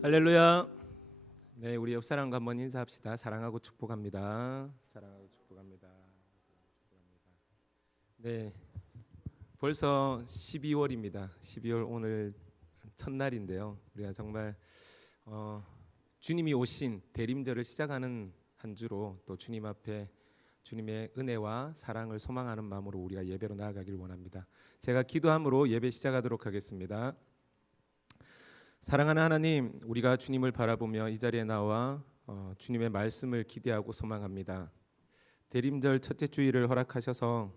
할렐루야. 네, 우리 옆 사람과 한번 인사합시다. 사랑하고 축복합니다. 사랑하고 축복합니다. 네, 벌써 12월입니다. 12월 오늘 첫날인데요. 우리가 정말 주님이 오신 대림절을 시작하는 한 주로 또 주님 앞에 주님의 은혜와 사랑을 소망하는 마음으로 우리가 예배로 나아가길 원합니다. 제가 기도함으로 예배 시작하도록 하겠습니다. 사랑하는 하나님, 우리가 주님을 바라보며 이 자리에 나와 주님의 말씀을 기대하고 소망합니다. 대림절 첫째 주일을 허락하셔서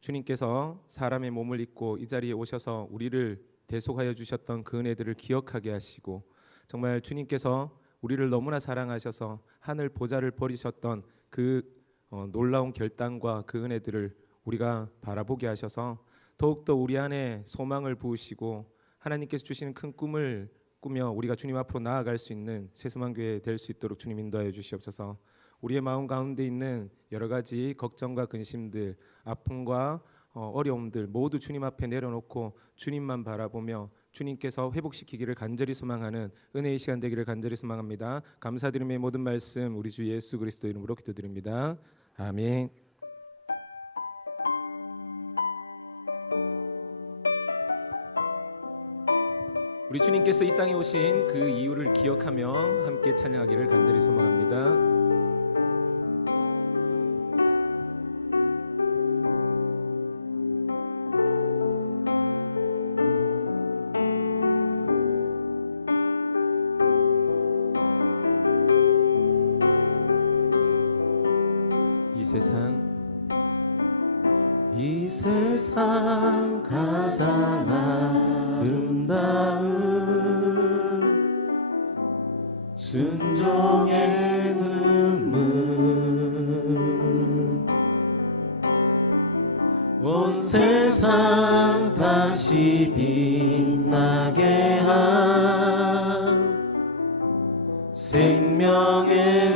주님께서 사람의 몸을 입고 이 자리에 오셔서 우리를 대속하여 주셨던 그 은혜들을 기억하게 하시고, 정말 주님께서 우리를 너무나 사랑하셔서 하늘 보좌를 버리셨던 그 놀라운 결단과 그 은혜들을 우리가 바라보게 하셔서 더욱더 우리 안에 소망을 부으시고 하나님께서 주시는 큰 꿈을 꾸며 우리가 주님 앞으로 나아갈 수 있는 세스만 교회 될 수 있도록 주님 인도하여 주시옵소서. 우리의 마음 가운데 있는 여러 가지 걱정과 근심들, 아픔과 어려움들 모두 주님 앞에 내려놓고 주님만 바라보며 주님께서 회복시키기를 간절히 소망하는 은혜의 시간 되기를 간절히 소망합니다. 감사드리며 모든 말씀 우리 주 예수 그리스도 이름으로 기도드립니다. 아멘. 우리 주님께서 이 땅에 오신 그 이유를 기억하며 함께 찬양하기를 간절히 소망합니다. 이 세상 가장 아름다운 순종의 눈물, 온 세상 다시 빛나게 한 생명의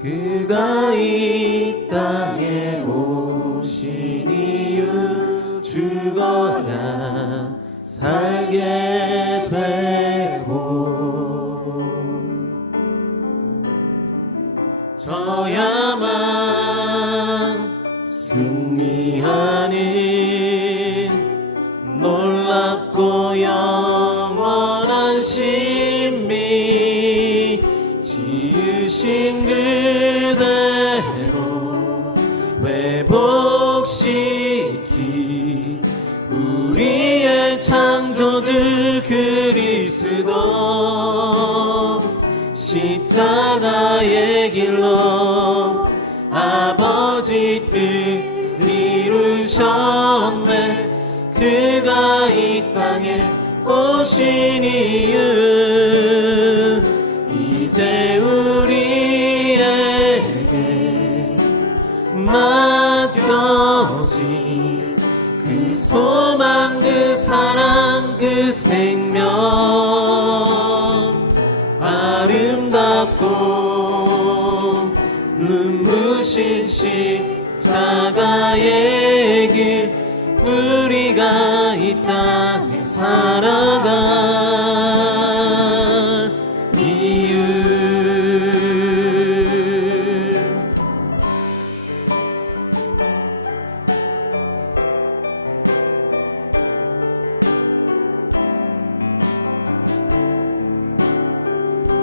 그가 이 땅에 오신 이유, 죽어야 살게 되고 져야만 승리하는 놀랍고 영원한 신비, 지으신 그대로 회복시키 우리의 창조주 그리스도, 십자가의 길로 아버지 뜻 이루셨네. 그가 이 땅에 오신 이유, 이제 우리에게 맡겨진 그 소망, 그 사랑, 그 생명, 아름답고 눈부신 십자가의 길, 우리가 이 땅에 살아갈 이유.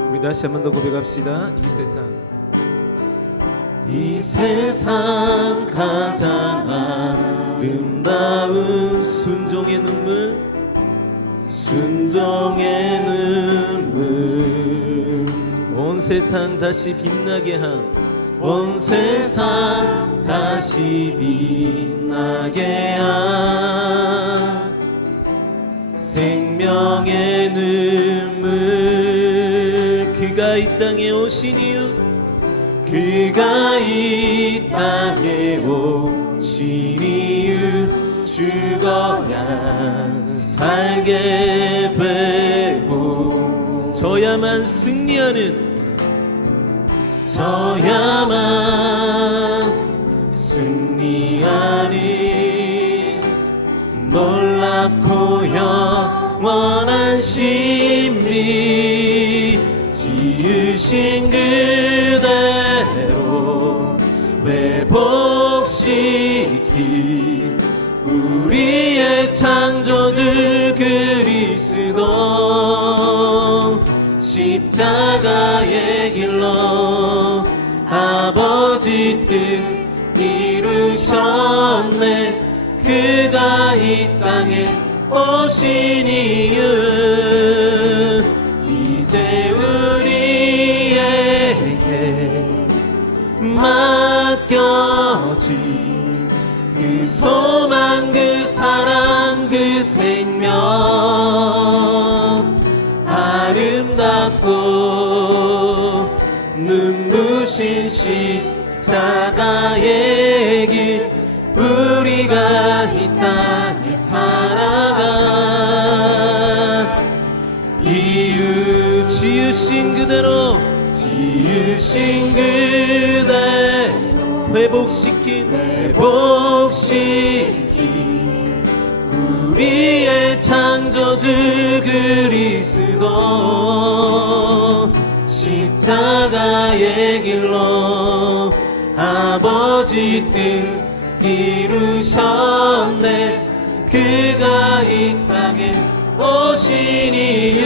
우리 다시 한 번 더 고백합시다. 이 세상 가장 아름다운 순종의 눈물, 순종의 눈물, 온 세상 다시 빛나게 한, 온 세상 다시 빛나게 한 생명의 눈물, 그가 이 땅에 오신 이유, 그가 이 땅에 오신 이유, 죽어야 살게 되고 져야만 승리하는, 져야만 승리하는 놀라운 신비 지으신 그대로 회복시킨 우리의 창조주 그리스도 십자가의 길로 아버지 뜻 이루셨네. 그가 이 땅에 오신 이유 이제 우리에게 맡겨진 그 소망 그 사랑 그 생명 아름답고 눈부신 십자가의 길 우리가 이 땅에 살아가 이유 지으신 그대로 회복시킨 우리의 창조주 그리스도 십자가의 길로 아버지 뜻 이루셨네. 그가 이 땅에 오신 이유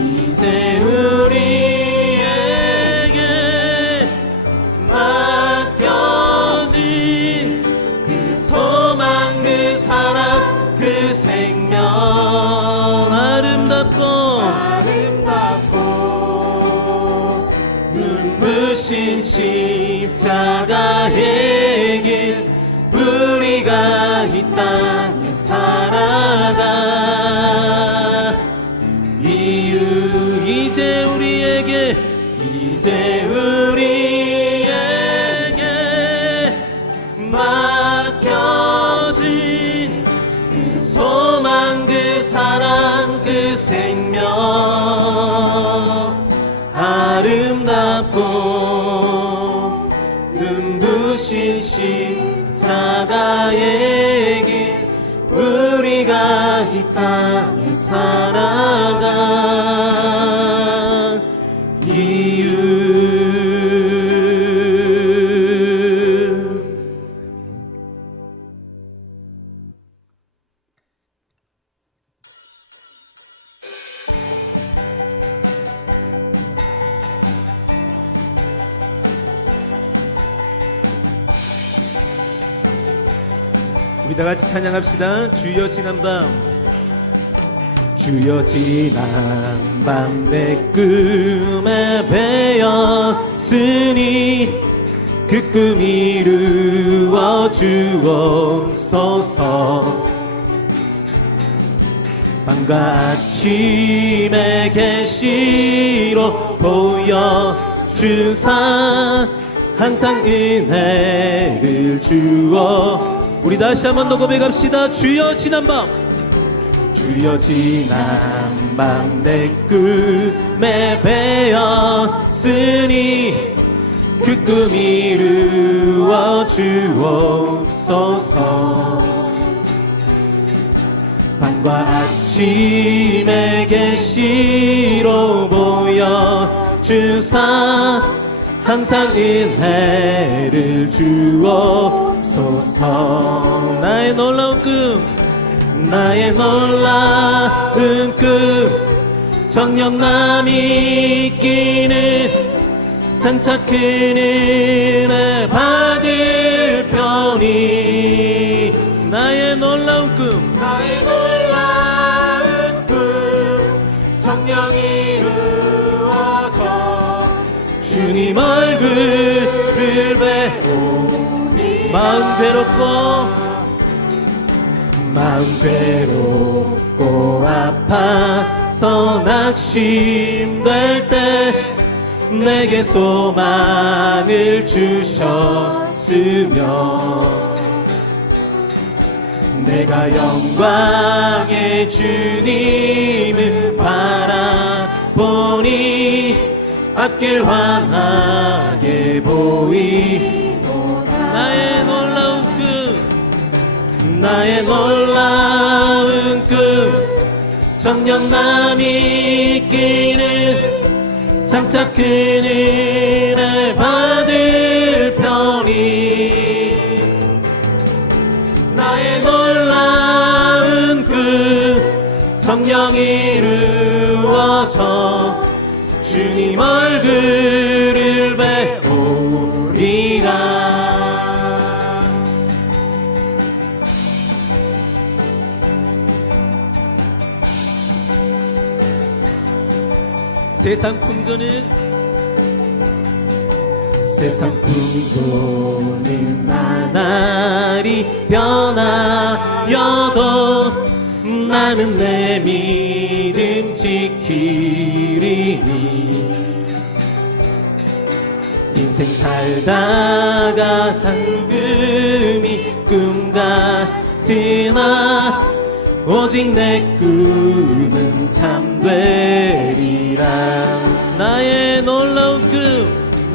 이제 우리에게 맡겨진 그 소망 그 사랑 그 생명 아름답고 눈부신 십자가의 길 우리가 이 땅에 살아가 이유 이제 우리에게 맡겨진 그 소망 그 사랑 그 생명 아름답고 눈부신 십자가의 길 우리가 이 땅에 살아가 이유 우리 다 같이 찬양합시다. 주여 지난밤 주여 지난밤 내 꿈에 배었으니 그 꿈 이루어 주옵소서. 밤과 아침에 계시로 보여주사 항상 은혜를 주어. 우리 다시 한번 더 고백합시다. 주여 지난밤 내 꿈에 배었으니 그 꿈 이루어 주옵소서. 밤과 아침에 계시로 보여주사 항상 은혜를 주옵소서. 나의 놀라운 꿈 정령남이 있기는 장차 큰 은혜 받을 편이. 나의 놀라운 꿈 정령이 이루어져 주님 얼굴을 뵈고 마음 괴롭고 아파서 낙심될 때 내게 소망을 주셨으며 내가 영광의 주님을 바라보니 앞길 환하게 보이도다. 나의 놀라운 꿈 정령남이 이기는 장차 큰 은혜 받을 편이 나의 놀라운 꿈 정령이 이루어져 주님 얼굴을 배우리라. 세상 풍조는 나날이 변하여도 나는 내 믿음 지키리니. 인생 살다가 삶이 꿈 같으나 오직 내 꿈은 참되리라.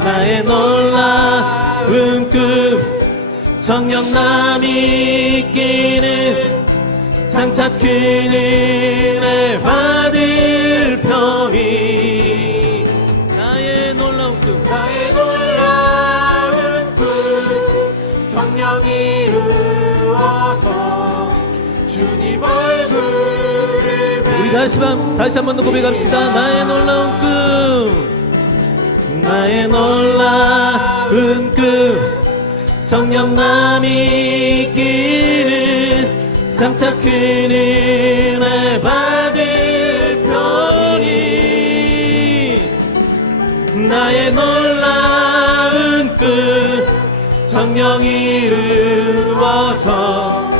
나의 놀라운 꿈 정령남이 이기는 장차 큰 은혜 받을 편이 나의 놀라운 꿈 정령이 이루어서 주님 얼굴을 우리 다시 한 번 더 고백합시다. 나의 놀라운 꿈 정령남이 이기는 장차 큰 은혜 받을 편이 나의 놀라운 꿈 정령이 이루어져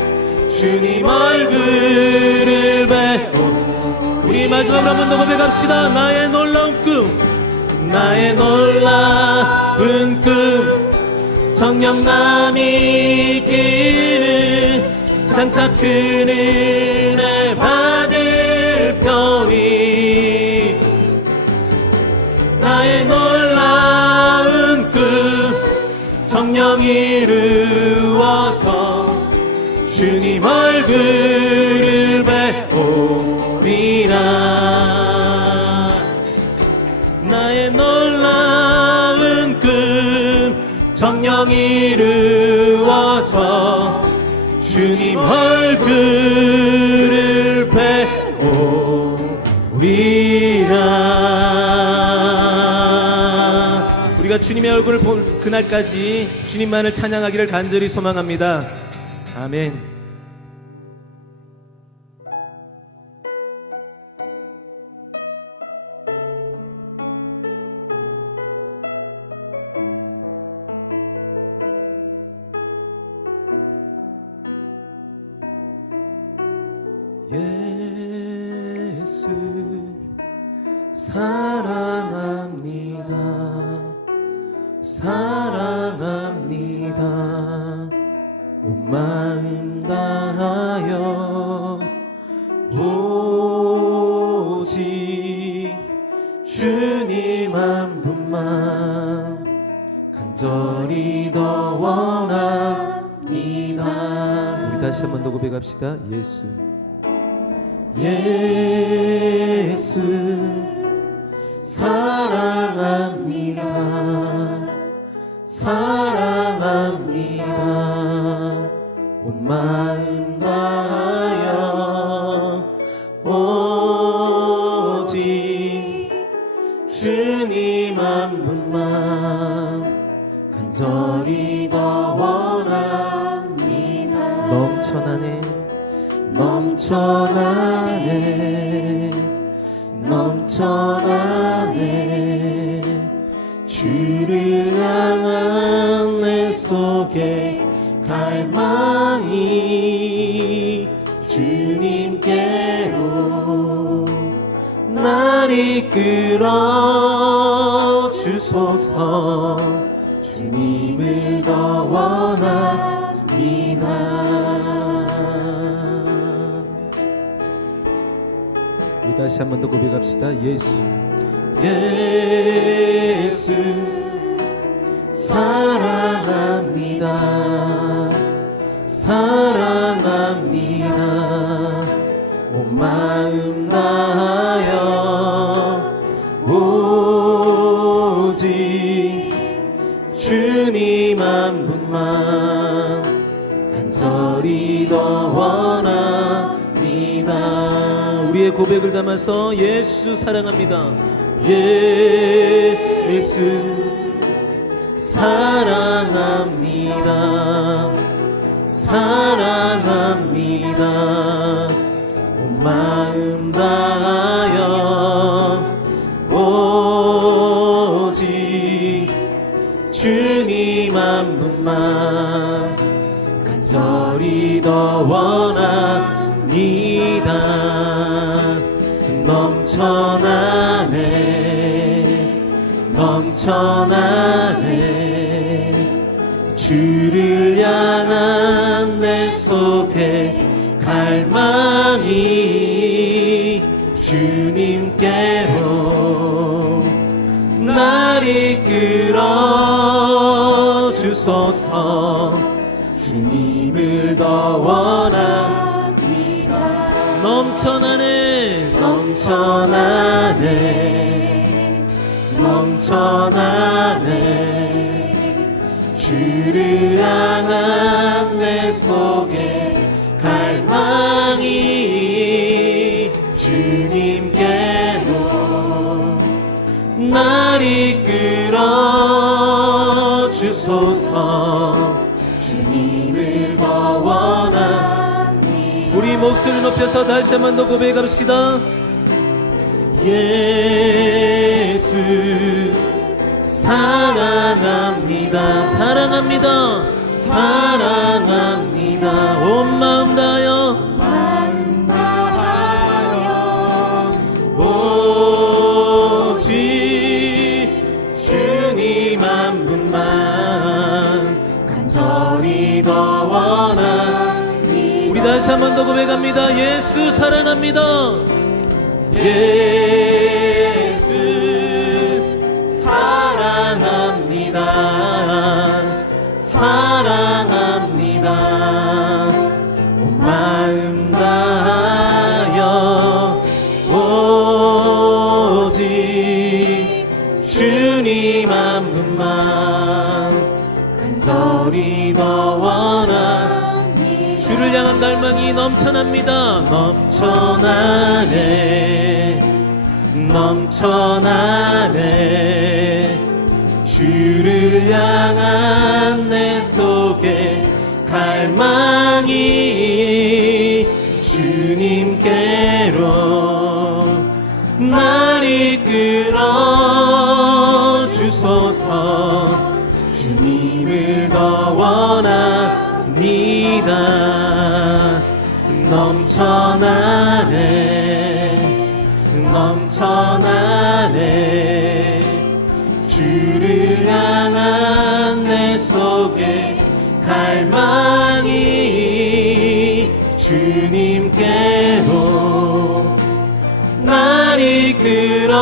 주님 얼굴을 배우. 우리 마지막으로 한 번 더 고백합시다. 나의 놀라운 꿈 정령남이 이기는 장차 큰 은혜 받을 편이 나의 놀라운 꿈 정령이 이루어져 주님 얼굴을 배우리라. 나의 놀라운 꿈 정령이 이루어져 주님 얼굴을 배우리라. 우리가 주님의 얼굴을 본 그날까지 주님만을 찬양하기를 간절히 소망합니다. 아멘. 예수 사랑합니다. 온 마음 다하여 오직 주님 한 분만 간절히 더 원합니다. 우리 다시 한 번 더 고백합시다. 예수 사랑합니다. 온 마음 다하여 오직 주님 한 분만 간절히 더 원합니다. 넘쳐나네 주를 향한 내 속에 갈망이 주님께로 날 이끌어 주소서. 주님을 더 원합니다. 우리 다시 한 번 더 고백합시다. 예수 사랑합니다. 온 마음 다 고백을 담아서 예수 사랑합니다. 예수 사랑합니다. 사랑합니다. 온 마음 다하여 오직 주님 한 분만 간절히 더 원합니다. 넘쳐나네 주를 향한 내 속에 갈망이 주님께로 날 이끌어 주소서. 주님을 더 원합니다. 넘쳐나네 주를 향한 내 속에 갈망이 주님께로 날 이끌어 주소서. 주님을 더 원합니다. 우리 목소리 높여서 다시 한번 더 고백합시다. 예수 사랑합니다. 사랑합니다. 사랑합니다. 온 마음 다하여 오직 주님 한 분만 간절히 더 원합니다. 우리 다시 한번 더 고백합니다. 예수 사랑합니다. 예수 사랑합니다. 사랑합니다. 온 마음 다하여 오직 주님 한 분만 간절히 더 원합니다. 주를 향한 갈망이 넘쳐납니다. 넘쳐나네 주를 향한 내 속에 갈망이 주님께로 날 이끌어 주소서. 주님을 더 원합니다. 넘쳐나네 주를 향한 내 속에 갈망이 주님께로 날 이끌어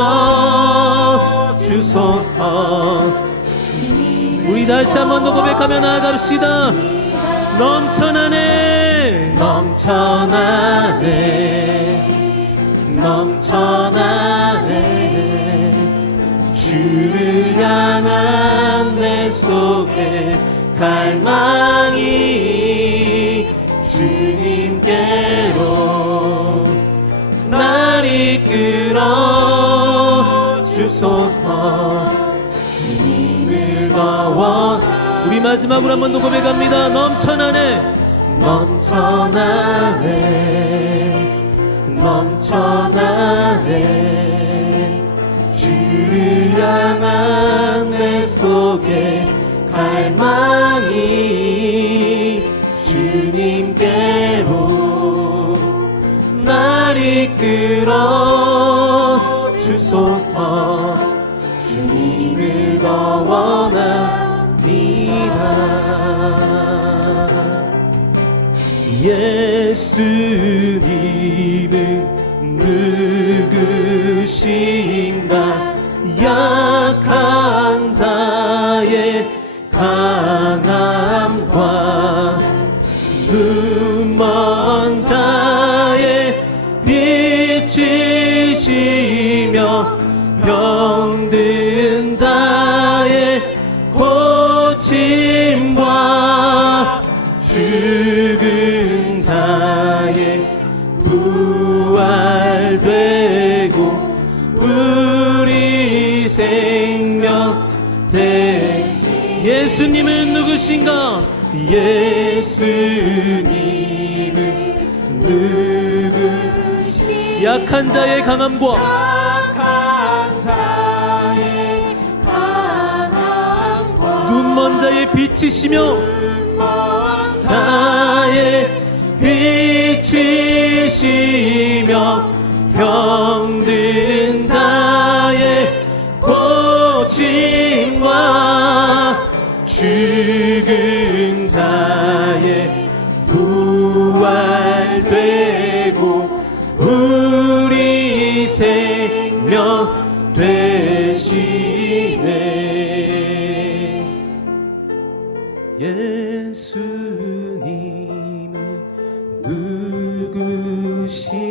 주소서. 우리 다시 한번 더 고백하며 나아갑시다. 넘쳐나네 주를 향한 내 속에 갈망이 주님께로 날 이끌어 주소서. 주님을 더 원. 우리 마지막으로 한 번 더 고백합니다. 넘쳐나네 주를 향한 내 속에 갈망이 주님께로 날 이끌어 주소서. 주님을 더 원합니다. 예수님은 누구신가? 약한 자의 강함과 눈먼 자의 빛이시며 병든 자의 고침과 죽은 자의 부활 생명 되시 예수님은 누구신가? 예수님은 누구시 약한 자의 강함과 약한 자의 강함과 눈먼 자의 빛이시며 눈먼 자의 빛이시며 병든 자의 고침과 죽은 자의 부활되고 우리 생명 되시네. 예수님은 누구신가?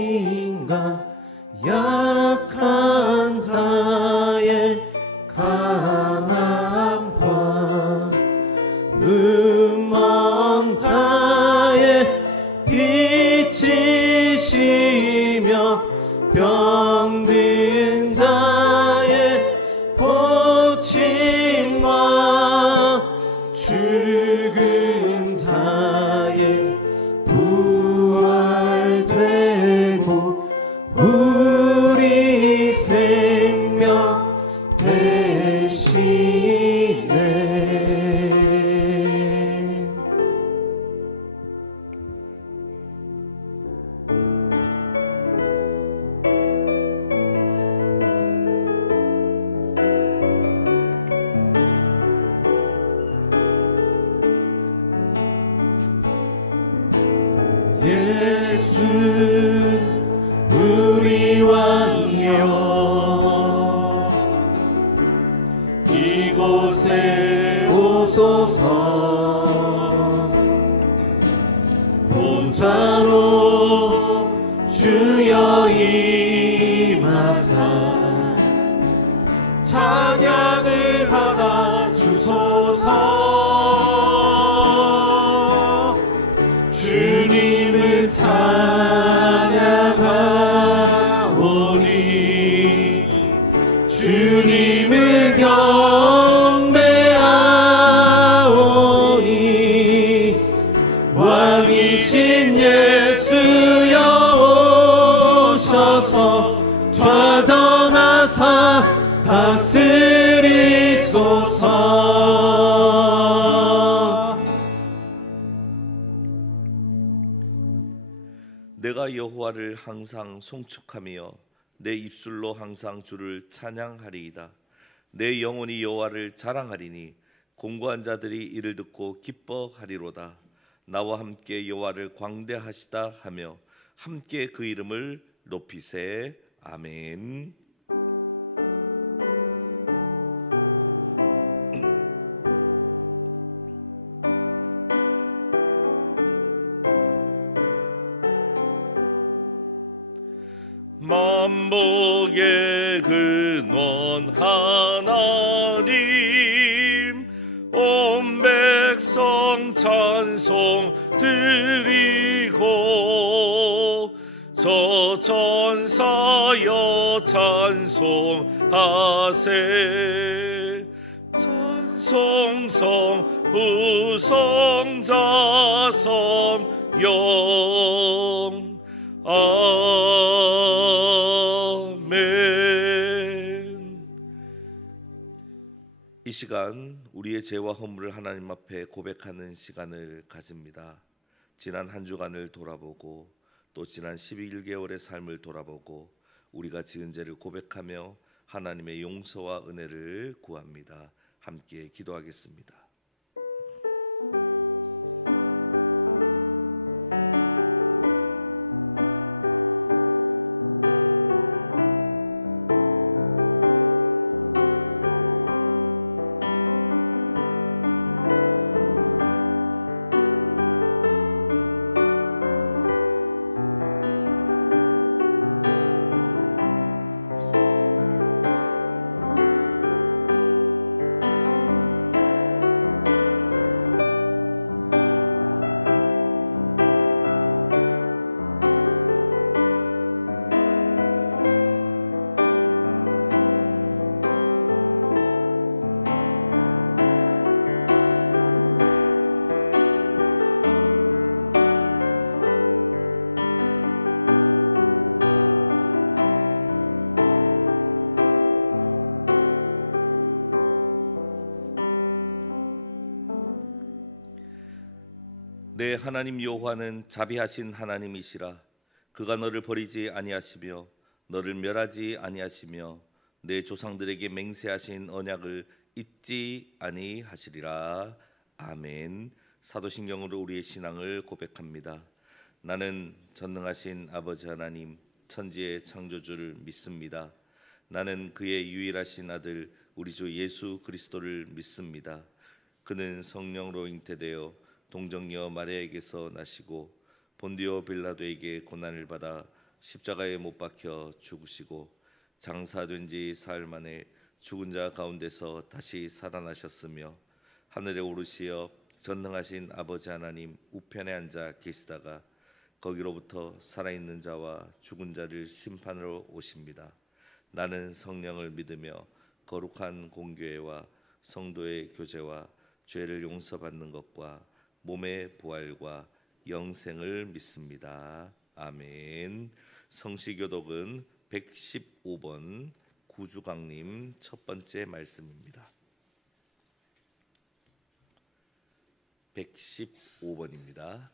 약한 자의 강함과 눈먼 자의 빛이시며 병든 자의 고침과 죽은 자의 부활되고 우리 생명 되시네. 예수 우리 왕이여 이곳에 오소서. 본자로 주여 임하사 찬양을 받아 주소서. 주님을 찬양하오니 주님을 경배하오니 왕이신 예수여 오셔서 좌정하사 다스리소서. 내가 여호와를 항상 송축하며 내 입술로 항상 주를 찬양하리이다. 내 영혼이 여호와를 자랑하리니 공고한 자들이 이를 듣고 기뻐하리로다. 나와 함께 여호와를 광대하시다 하며 함께 그 이름을 높이세. 아멘. 만복의 근원 하나님 온 백성 찬송 드리고 저 천사여 찬송하세. 찬송성 부성자성 영 아멘. 이 시간 우리의 죄와 허물을 하나님 앞에 고백하는 시간을 가집니다. 지난 한 주간을 돌아보고 또 지난 11개월의 삶을 돌아보고 우리가 지은 죄를 고백하며 하나님의 용서와 은혜를 구합니다. 함께 기도하겠습니다. 내 하나님 여호와는 자비하신 하나님이시라. 그가 너를 버리지 아니하시며 너를 멸하지 아니하시며 내 조상들에게 맹세하신 언약을 잊지 아니하시리라. 아멘. 사도신경으로 우리의 신앙을 고백합니다. 나는 전능하신 아버지 하나님 천지의 창조주를 믿습니다. 나는 그의 유일하신 아들 우리 주 예수 그리스도를 믿습니다. 그는 성령으로 잉태되어 동정녀 마리아에게서 나시고 본디오 빌라도에게 고난을 받아 십자가에 못 박혀 죽으시고 장사된 지 사흘 만에 죽은 자 가운데서 다시 살아나셨으며 하늘에 오르시어 전능하신 아버지 하나님 우편에 앉아 계시다가 거기로부터 살아있는 자와 죽은 자를 심판으로 오십니다. 나는 성령을 믿으며 거룩한 공교회와 성도의 교제와 죄를 용서받는 것과 몸의 부활과 영생을 믿습니다. 아멘. 성시교독은 115번 구주강님 첫 번째 말씀입니다. 115번입니다.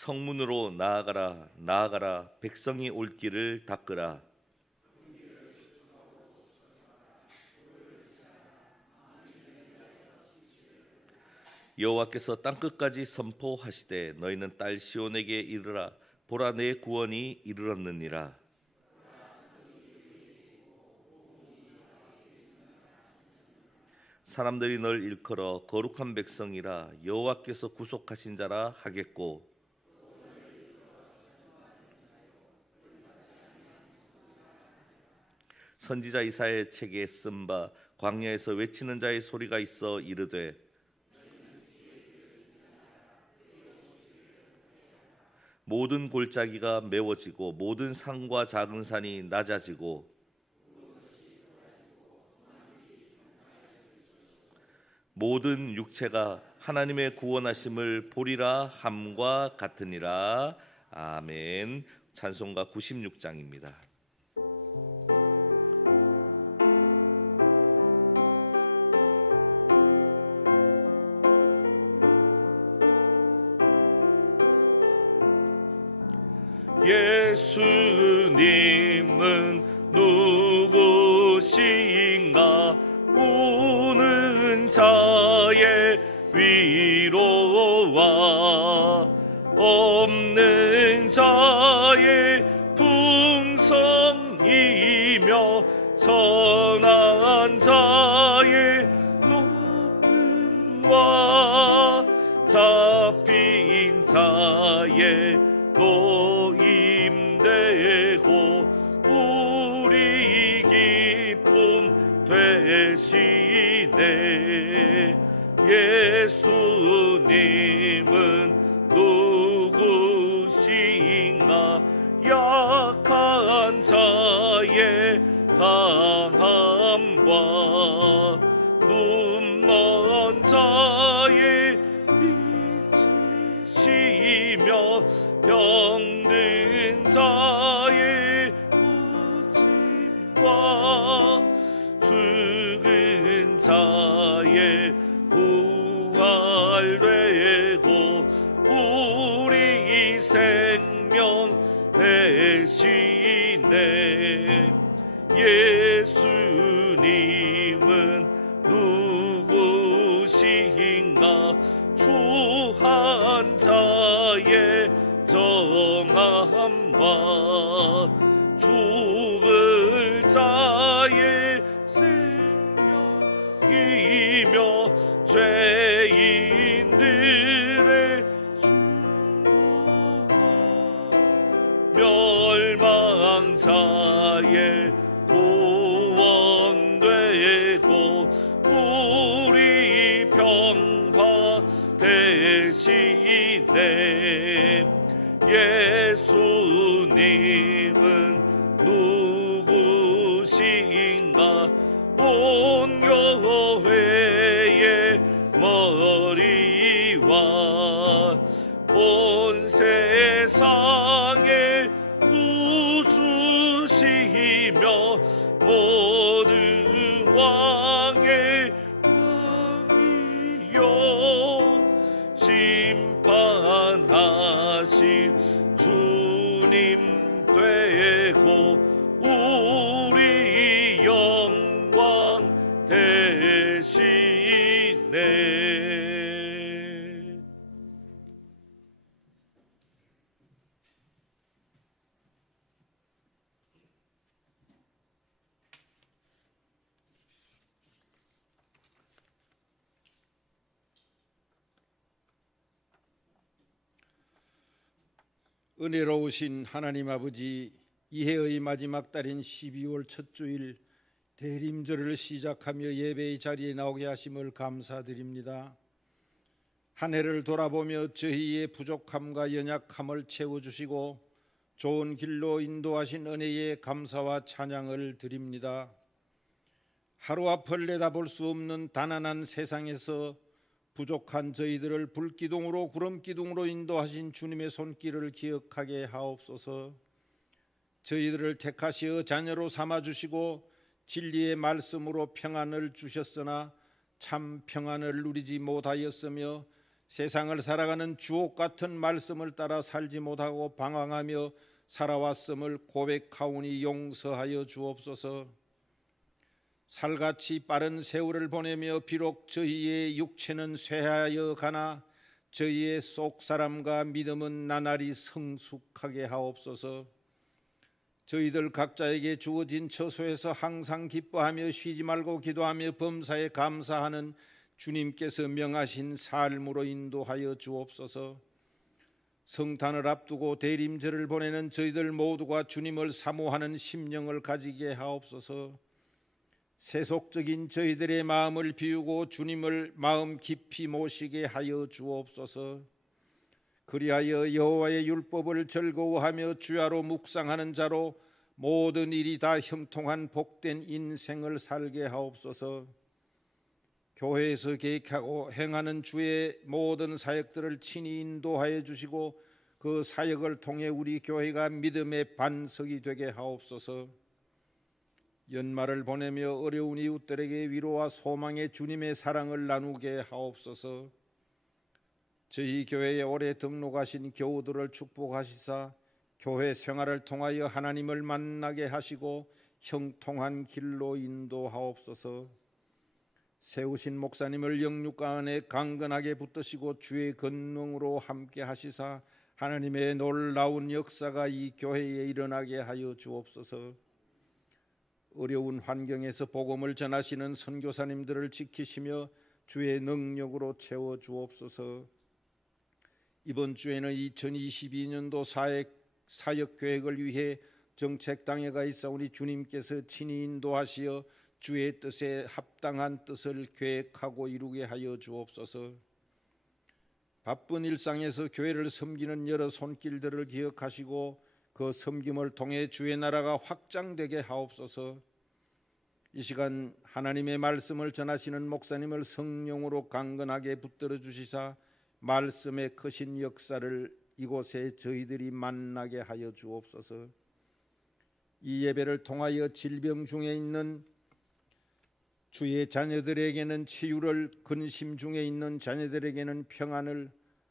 성문으로 나아가라 나아가라 백성이 올 길을 닦으라. 여호와께서 땅끝까지 선포하시되 너희는 딸 시온에게 이르라. 보라 내 구원이 이르렀느니라. 사람들이 널 일컬어 거룩한 백성이라 여호와께서 구속하신 자라 하겠고 선지자 이사야의 책에 쓴 바 광야에서 외치는 자의 소리가 있어 이르되 모든 골짜기가 메워지고 모든 산과 작은 산이 낮아지고 모든 육체가 하나님의 구원하심을 보리라 함과 같으니라. 아멘. 찬송가 96장입니다. 예수님은 누구신가? 우는 자의 위로와 없는 자의 풍성이며 선한 자의 높음과 잡힌 자의 노임되고 우리 기쁨 되시네. 예수님은 누구신가? 약한 자의 강함과 눈먼 자의 빛이시며 병든 자의 고침과 죽은 자의 부활되고 우리 생명 되시네. 예수님은 누구신가? 추한 자의 정함과 죽을 자의 생명이며 죄인들의 중보와 멸망자의 구원되고 우리 평화 되시네. 예수님은 누구신가? 온 교회의 머리와 온 세상의 구주시며 인도하신 주님 되고 우리 영광 되시네. 은혜로우신 하나님 아버지, 이해의 마지막 달인 12월 첫 주일 대림절을 시작하며 예배의 자리에 나오게 하심을 감사드립니다. 한 해를 돌아보며 저희의 부족함과 연약함을 채워주시고 좋은 길로 인도하신 은혜에 감사와 찬양을 드립니다. 하루 앞을 내다볼 수 없는 가난한 세상에서 부족한 저희들을 불기둥으로 구름기둥으로 인도하신 주님의 손길을 기억하게 하옵소서. 저희들을 택하시어 자녀로 삼아주시고 진리의 말씀으로 평안을 주셨으나 참 평안을 누리지 못하였으며 세상을 살아가는 주옥 같은 말씀을 따라 살지 못하고 방황하며 살아왔음을 고백하오니 용서하여 주옵소서. 살같이 빠른 세월을 보내며 비록 저희의 육체는 쇠하여 가나 저희의 속사람과 믿음은 나날이 성숙하게 하옵소서. 저희들 각자에게 주어진 처소에서 항상 기뻐하며 쉬지 말고 기도하며 범사에 감사하는 주님께서 명하신 삶으로 인도하여 주옵소서. 성탄을 앞두고 대림절을 보내는 저희들 모두가 주님을 사모하는 심령을 가지게 하옵소서. 세속적인 저희들의 마음을 비우고 주님을 마음 깊이 모시게 하여 주옵소서. 그리하여 여호와의 율법을 즐거워하며 주야로 묵상하는 자로 모든 일이 다 형통한 복된 인생을 살게 하옵소서. 교회에서 계획하고 행하는 주의 모든 사역들을 친히 인도하여 주시고 그 사역을 통해 우리 교회가 믿음의 반석이 되게 하옵소서. 연말을 보내며 어려운 이웃들에게 위로와 소망의 주님의 사랑을 나누게 하옵소서. 저희 교회에 오래 등록하신 교우들을 축복하시사 교회 생활을 통하여 하나님을 만나게 하시고 형통한 길로 인도하옵소서. 세우신 목사님을 영육가 안에 강건하게 붙드시고 주의 권능으로 함께 하시사 하나님의 놀라운 역사가 이 교회에 일어나게 하여 주옵소서. 어려운 환경에서 복음을 전하시는 선교사님들을 지키시며 주의 능력으로 채워 주옵소서. 이번 주에는 2022년도 사역 계획을 위해 정책당에 가 있사오니 주님께서 친히 인도하시어 주의 뜻에 합당한 뜻을 계획하고 이루게 하여 주옵소서. 바쁜 일상에서 교회를 섬기는 여러 손길들을 기억하시고 그 섬김을 통해 주의 나라가 확장되게 하옵소서. 이 시간 하나님의 말씀을 전하시는 목사님을 성령으로 강건하게 붙들어 주시사 말씀의 크신 역사를 이곳에 저희들이 만나게 하여 주옵소서. 이 예배를 통하여 질병 중에 있는 주의 자녀들에게는 치유를, 근심 중에 있는 자녀들에게는 평안을,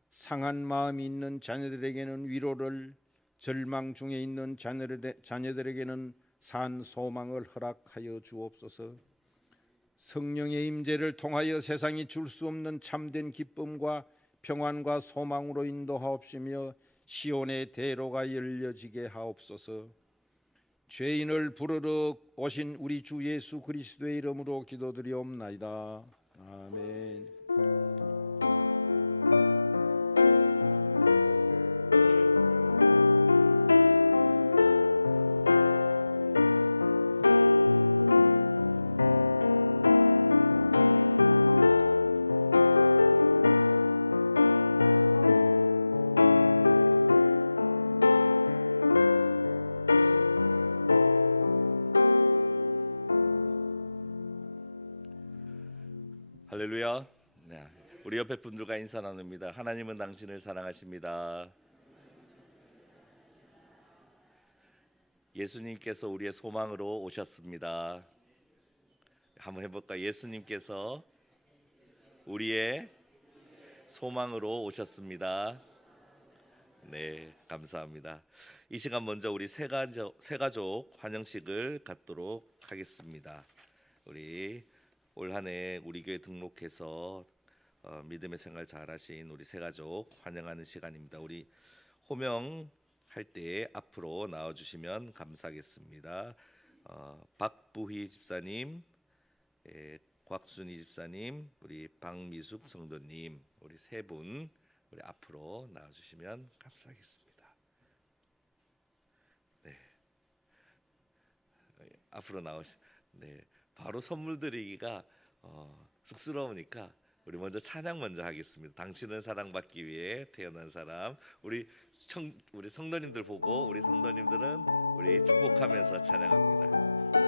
상한 마음이 있는 자녀들에게는 위로를, 절망 중에 있는 자녀들에게는 산 소망을 허락하여 주옵소서. 성령의 임재를 통하여 세상이 줄 수 없는 참된 기쁨과 평안과 소망으로 인도하옵시며 시온의 대로가 열려지게 하옵소서. 죄인을 부르러 오신 우리 주 예수 그리스도의 이름으로 기도드리옵나이다. 아멘. 할렐루야. 네, 우리 옆에 분들과 인사 나눕니다. 하나님은 당신을 사랑하십니다. 예수님께서 우리의 소망으로 오셨습니다. 한번 해볼까요? 예수님께서 우리의 소망으로 오셨습니다. 네, 감사합니다. 이 시간 먼저 우리 새가족 환영식을 갖도록 하겠습니다. 우리 올 한해 우리 교회 등록해서 믿음의 생활 잘하신 우리 새가족 환영하는 시간입니다. 우리 호명할 때 앞으로 나와주시면 감사하겠습니다. 박부희 집사님, 곽순희 집사님, 우리 박미숙 성도님, 우리 세 분 우리 앞으로 나와주시면 감사하겠습니다. 네, 앞으로 네, 바로 선물 드리기가 쑥스러우니까 우리 먼저 찬양 먼저 하겠습니다. 당신은 사랑받기 위해 태어난 사람. 우리 성도님들 보고 우리 성도님들은 우리 축복하면서 찬양합니다.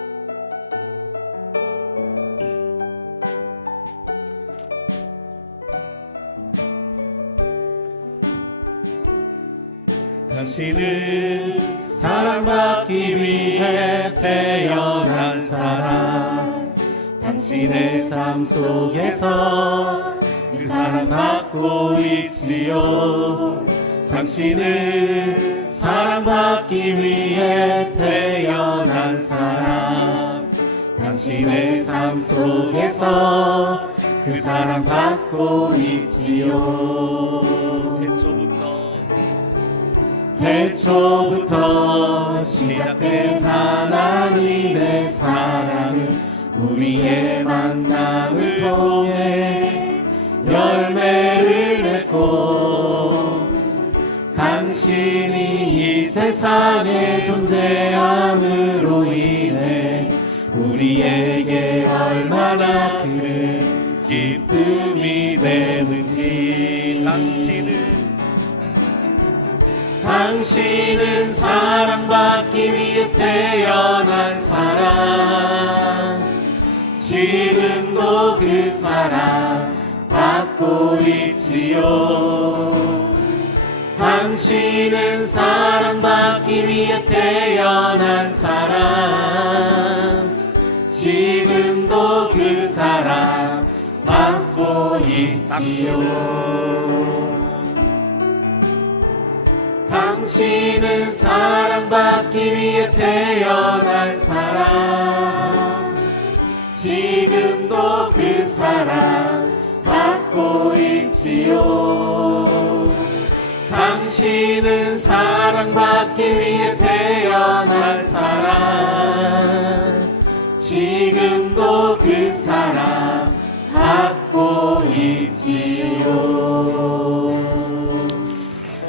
당신은 사랑받기 위해 태어난 사람. 당신의 삶 속에서 그 사랑받고 있지요. 당신은 사랑받기 위해 태어난 사람. 당신의 삶 속에서 그 사랑받고 있지요. 태초부터 시작된 하나님의 사랑은 우리의 만남을 통해 열매를 맺고, 당신이 이 세상에 존재함으로 인해 우리에게 얼마나 큰 기쁨이 되는지. 당신은 사랑받기 위해 태어난 사람. 지금도 그 사랑 받고 있지요. 당신은 사랑받기 위해 태어난 사람. 지금도 그 사랑 받고 있지요. 당신은 사랑받기 위해 태어난 사람. 지금도 그 사랑 받고 있지요. 당신은 사랑받기 위해 태어난 사람. 지금도 그 사랑 받고 있지요.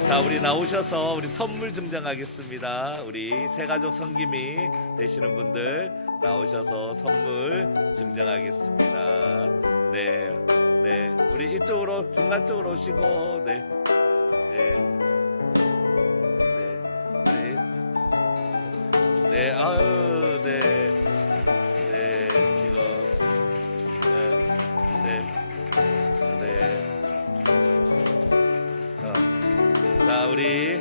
자, 우리 나오셔서 우리 선물 증정하겠습니다. 우리 새가족 섬김이 되시는 분들 나오셔서 선물 증정하겠습니다. 네, 네, 우리 이쪽으로 중간 쪽으로 오시고, 네, 네, 네, 네, 네, 아유, 네, 네, 지금, 네, 네, 네. 자, 우리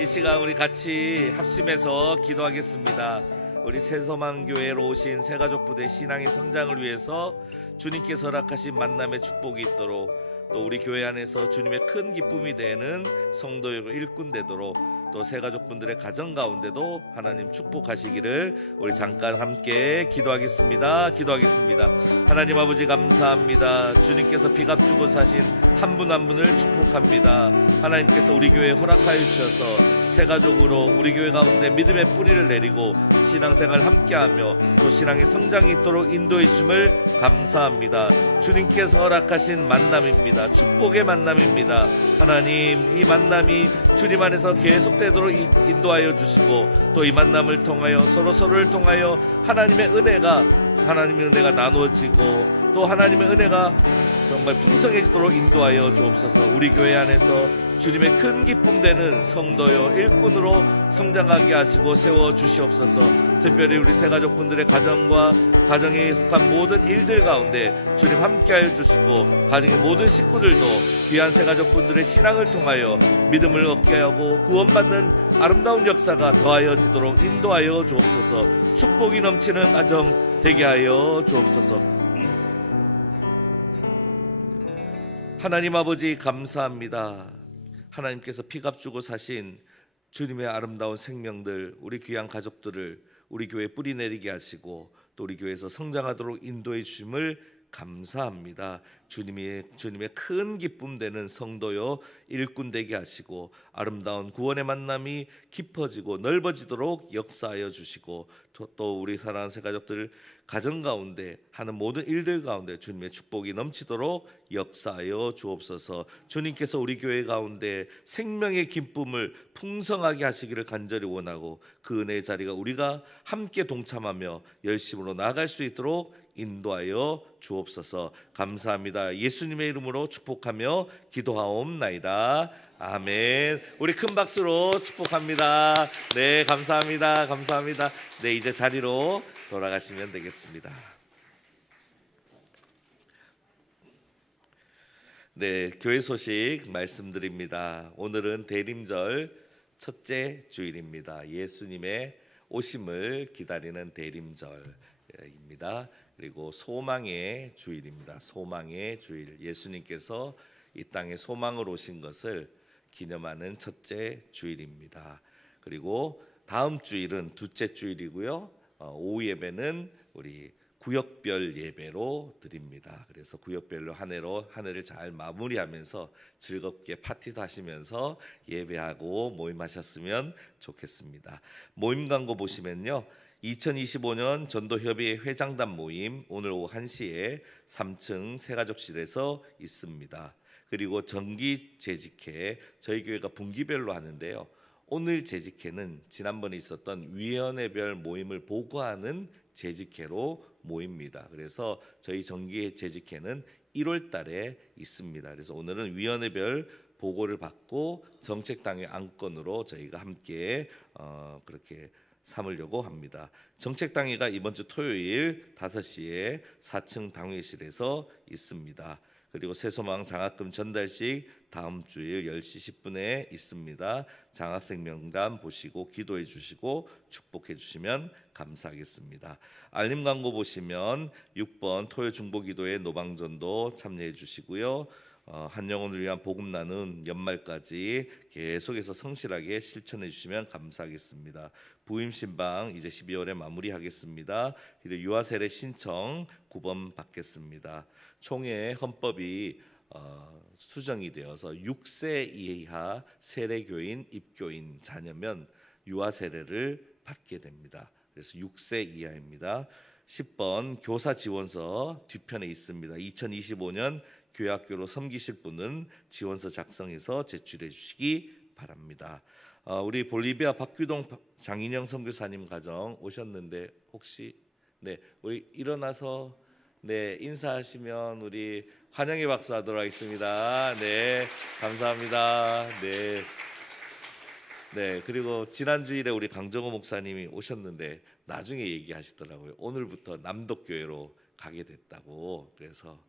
이 시간 우리 같이 합심해서 기도하겠습니다. 우리 새소망교회로 오신 새가족부대 신앙의 성장을 위해서 주님께서 허락하신 만남의 축복이 있도록, 또 우리 교회 안에서 주님의 큰 기쁨이 되는 성도의 일꾼 되도록, 또 새가족분들의 가정 가운데도 하나님 축복하시기를 우리 잠깐 함께 기도하겠습니다. 하나님 아버지 감사합니다. 주님께서 비갑 주고 사신 한 분 한 분을 축복합니다. 하나님께서 우리 교회에 허락하여 주셔서 새가족으로 우리 교회 가운데 믿음의 뿌리를 내리고 신앙생활 함께하며 또 신앙의 성장이 있도록 인도해 주심을 감사합니다. 주님께서 허락하신 만남입니다. 축복의 만남입니다. 하나님, 이 만남이 주님 안에서 계속되도록 인도하여 주시고, 또 이 만남을 통하여 서로를 통하여 하나님의 은혜가 나누어지고, 또 하나님의 은혜가 정말 풍성해지도록 인도하여 주옵소서. 우리 교회 안에서 주님의 큰 기쁨 되는 성도요 일꾼으로 성장하게 하시고 세워 주시옵소서. 특별히 우리 새가족분들의 가정과 가정에 속한 모든 일들 가운데 주님 함께하여 주시고, 가정의 모든 식구들도 귀한 새가족분들의 신앙을 통하여 믿음을 얻게 하고 구원받는 아름다운 역사가 더하여지도록 인도하여 주옵소서. 축복이 넘치는 가정 되게 하여 주옵소서. 하나님 아버지 감사합니다. 하나님께서 피값 주고 사신 주님의 아름다운 생명들, 우리 귀한 가족들을 우리 교회에 뿌리 내리게 하시고 또 우리 교회에서 성장하도록 인도해 주심을 감사합니다. 주님의 큰 기쁨 되는 성도요 일꾼 되게 하시고 아름다운 구원의 만남이 깊어지고 넓어지도록 역사하여 주시고 또 우리 사랑하는 새 가족들 가정 가운데 하는 모든 일들 가운데 주님의 축복이 넘치도록 역사하여 주옵소서. 주님께서 우리 교회 가운데 생명의 기쁨을 풍성하게 하시기를 간절히 원하고 그 은혜의 자리가 우리가 함께 동참하며 열심으로 나아갈 수 있도록 인도하여 주옵소서. 감사합니다. 예수님의 이름으로 축복하며 기도하옵나이다. 아멘. 우리 큰 박수로 축복합니다. 네, 감사합니다. 감사합니다. 네, 이제 자리로 돌아가시면 되겠습니다. 네, 교회 소식 말씀드립니다. 오늘은 대림절 첫째 주일입니다. 예수님의 오심을 기다리는 대림절입니다. 그리고 소망의 주일입니다. 소망의 주일. 예수님께서 이 땅에 소망을 오신 것을 기념하는 첫째 주일입니다. 그리고 다음 주일은 둘째 주일이고요. 오후 예배는 우리 구역별 예배로 드립니다. 그래서 구역별로 한 해를 잘 마무리하면서 즐겁게 파티도 하시면서 예배하고 모임하셨으면 좋겠습니다. 모임 광고 보시면요. 2025년 전도협의회 회장단 모임 오늘 오후 1시에 3층 새가족실에서 있습니다. 그리고 정기 재직회 저희 교회가 분기별로 하는데요. 오늘 재직회는 지난번에 있었던 위원회별 모임을 보고하는 재직회로 모입니다. 그래서 저희 정기 재직회는 1월 달에 있습니다. 그래서 오늘은 위원회별 보고를 받고 정책당의 안건으로 저희가 함께 그렇게 삼으려고 합니다. 정책당회가 이번 주 토요일 5시에 4층 당회실에서 있습니다. 그리고 새소망 장학금 전달식 다음 주일 10시 10분에 있습니다. 장학생 명단 보시고 기도해 주시고 축복해 주시면 감사하겠습니다. 알림 광고 보시면 6번 토요 중보기도회 노방전도 참여해 주시고요. 한 영혼을 위한 복음 나눔 연말까지 계속해서 성실하게 실천해 주시면 감사하겠습니다. 부임 신방 이제 12월에 마무리하겠습니다. 그리고 유아 세례 신청 9번 받겠습니다. 총회 헌법이 수정이 되어서 6세 이하 세례교인 입교인 자녀면 유아 세례를 받게 됩니다. 그래서 6세 이하입니다. 10번 교사 지원서 뒤편에 있습니다. 2025년 교회학교로 섬기실 분은 지원서 작성해서 제출해 주시기 바랍니다. 우리 볼리비아 박규동 장인영 선교사님 가정 오셨는데 혹시 네 우리 일어나서 네 인사하시면 우리 환영의 박수 하도록 하겠습니다. 네 감사합니다. 네. 네 그리고 지난 주일에 우리 강정호 목사님이 오셨는데 나중에 얘기하시더라고요. 오늘부터 남덕교회로 가게 됐다고. 그래서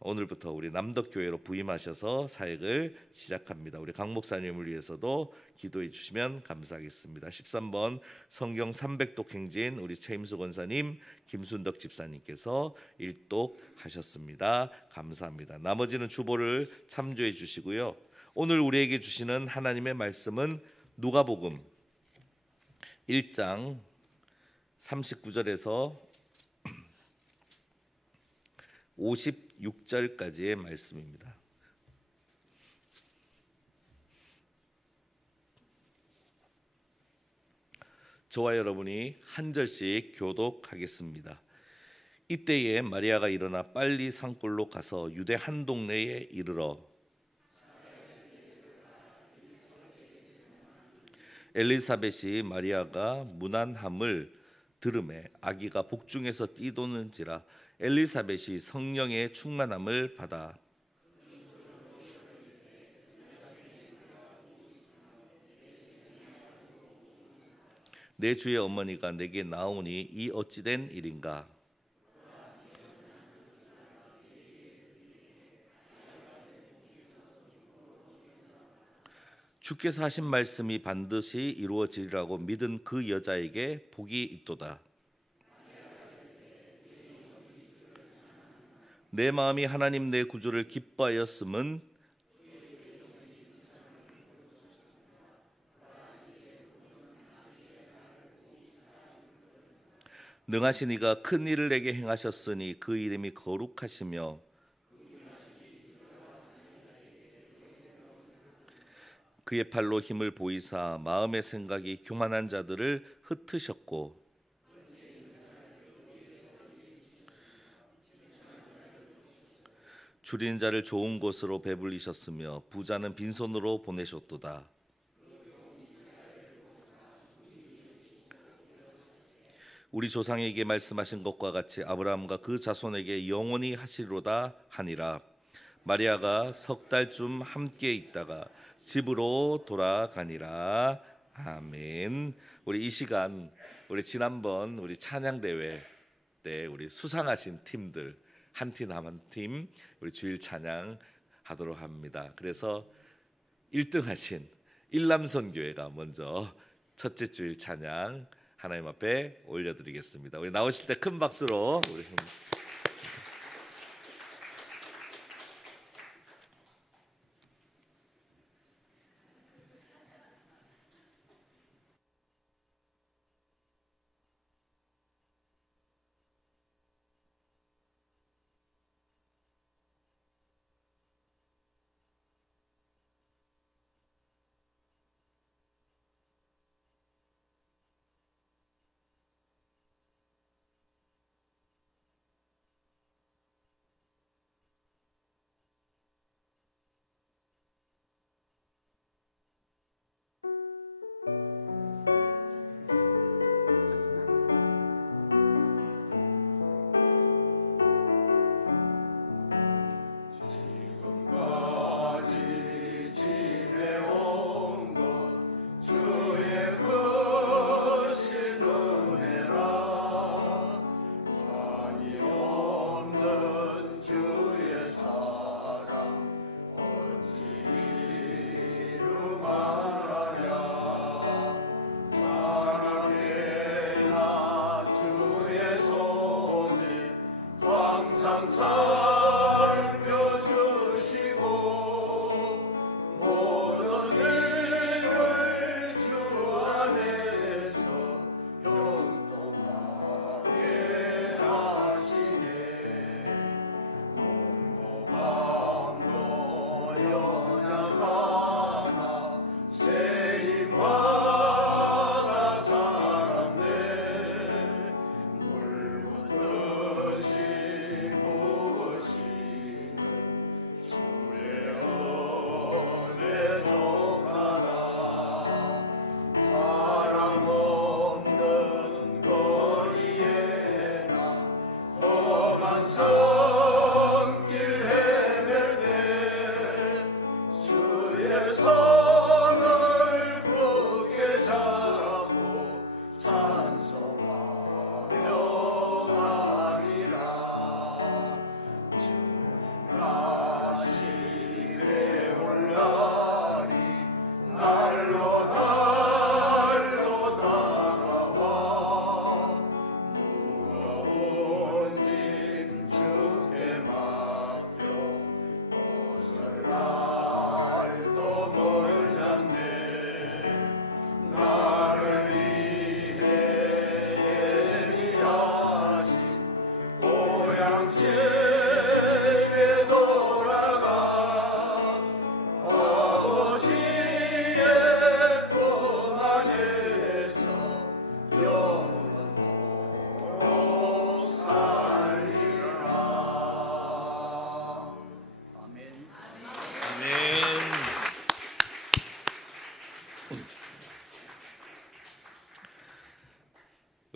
오늘부터 우리 남덕교회로 부임하셔서 사역을 시작합니다. 우리 강 목사님을 위해서도 기도해 주시면 감사하겠습니다. 13번 성경 300독 행진 우리 최임수 권사님, 김순덕 집사님께서 1독 하셨습니다. 감사합니다. 나머지는 주보를 참조해 주시고요. 오늘 우리에게 주시는 하나님의 말씀은 누가복음 1장 39절에서 56절까지의 말씀입니다. 저와 여러분이 한 절씩 교독하겠습니다. 이때에 마리아가 일어나 빨리 산골로 가서 유대 한 동네에 이르러 엘리사벳이 마리아가 문안함을 들음에 아기가 복중에서 뛰도는지라 엘리사벳이 성령의 충만함을 받아 내 주의 어머니가 내게 나오니 이 어찌된 일인가. 주께서 하신 말씀이 반드시 이루어지리라고 믿은 그 여자에게 복이 있도다. 내 마음이 하나님 내 구주를 기뻐하였음은 능하신 이가 큰 일을 내게 행하셨으니 그 이름이 거룩하시며 그의 팔로 힘을 보이사 마음의 생각이 교만한 자들을 흩으셨고 줄인 자를 좋은 곳으로 배불리셨으며 부자는 빈손으로 보내셨도다. 우리 조상에게 말씀하신 것과 같이 아브라함과 그 자손에게 영원히 하시리로다 하니라. 마리아가 석 달쯤 함께 있다가 집으로 돌아가니라. 아멘. 우리 이 시간 우리 지난번 우리 찬양 대회 때 우리 수상하신 팀들 한 팀 한 팀 우리 주일 찬양 하도록 합니다. 그래서 1등 하신 일남선교회가 먼저 첫째 주일 찬양 하나님 앞에 올려드리겠습니다. 우리 나오실 때 큰 박수로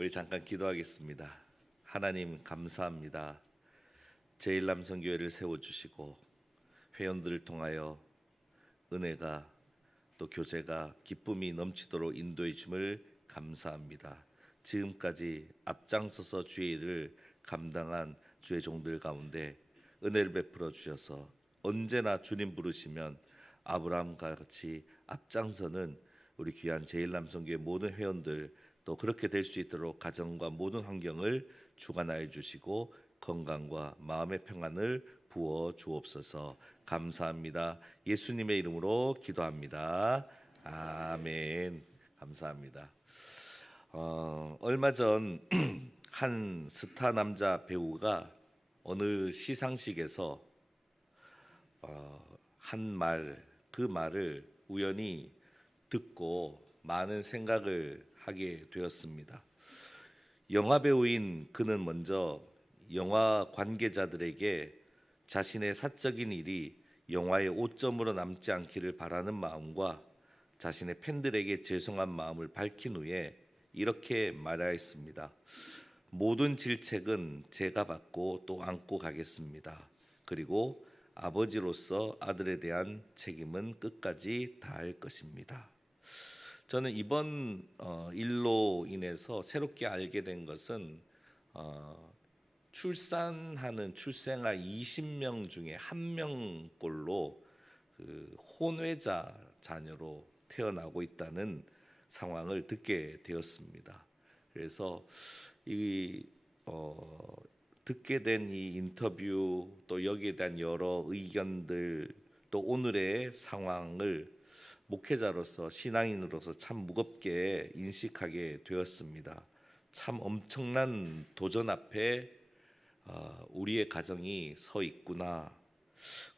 우리 잠깐 기도하겠습니다. 하나님 감사합니다. 제1남성교회를 세워주시고 회원들을 통하여 은혜가 또 교제가 기쁨이 넘치도록 인도해 주심을 감사합니다. 지금까지 앞장서서 주의 일을 감당한 주의 종들 가운데 은혜를 베풀어 주셔서 언제나 주님 부르시면 아브라함과 같이 앞장서는 우리 귀한 제1남성교회 모든 회원들 또 그렇게 될 수 있도록 가정과 모든 환경을 주관하여 주시고 건강과 마음의 평안을 부어 주옵소서. 감사합니다. 예수님의 이름으로 기도합니다. 아멘. 감사합니다. 얼마 전 한 스타 남자 배우가 어느 시상식에서 한 말, 그 말을 우연히 듣고 많은 생각을 하게 되었습니다. 영화 배우인 그는 먼저 영화 관계자들에게 자신의 사적인 일이 영화의 오점으로 남지 않기를 바라는 마음과 자신의 팬들에게 죄송한 마음을 밝힌 후에 이렇게 말하였습니다. 모든 질책은 제가 받고 또 안고 가겠습니다. 그리고 아버지로서 아들에 대한 책임은 끝까지 다할 것입니다. 저는 이번 일로 인해서 새롭게 알게 된 것은 출산하는 출생아 20명 중에 1명꼴로 그 혼외자 자녀로 태어나고 있다는 상황을 듣게 되었습니다. 그래서 듣게 된 이 인터뷰 또 여기에 대한 여러 의견들 또 오늘의 상황을 목회자로서 신앙인으로서 참 무겁게 인식하게 되었습니다. 참 엄청난 도전 앞에 우리의 가정이 서 있구나.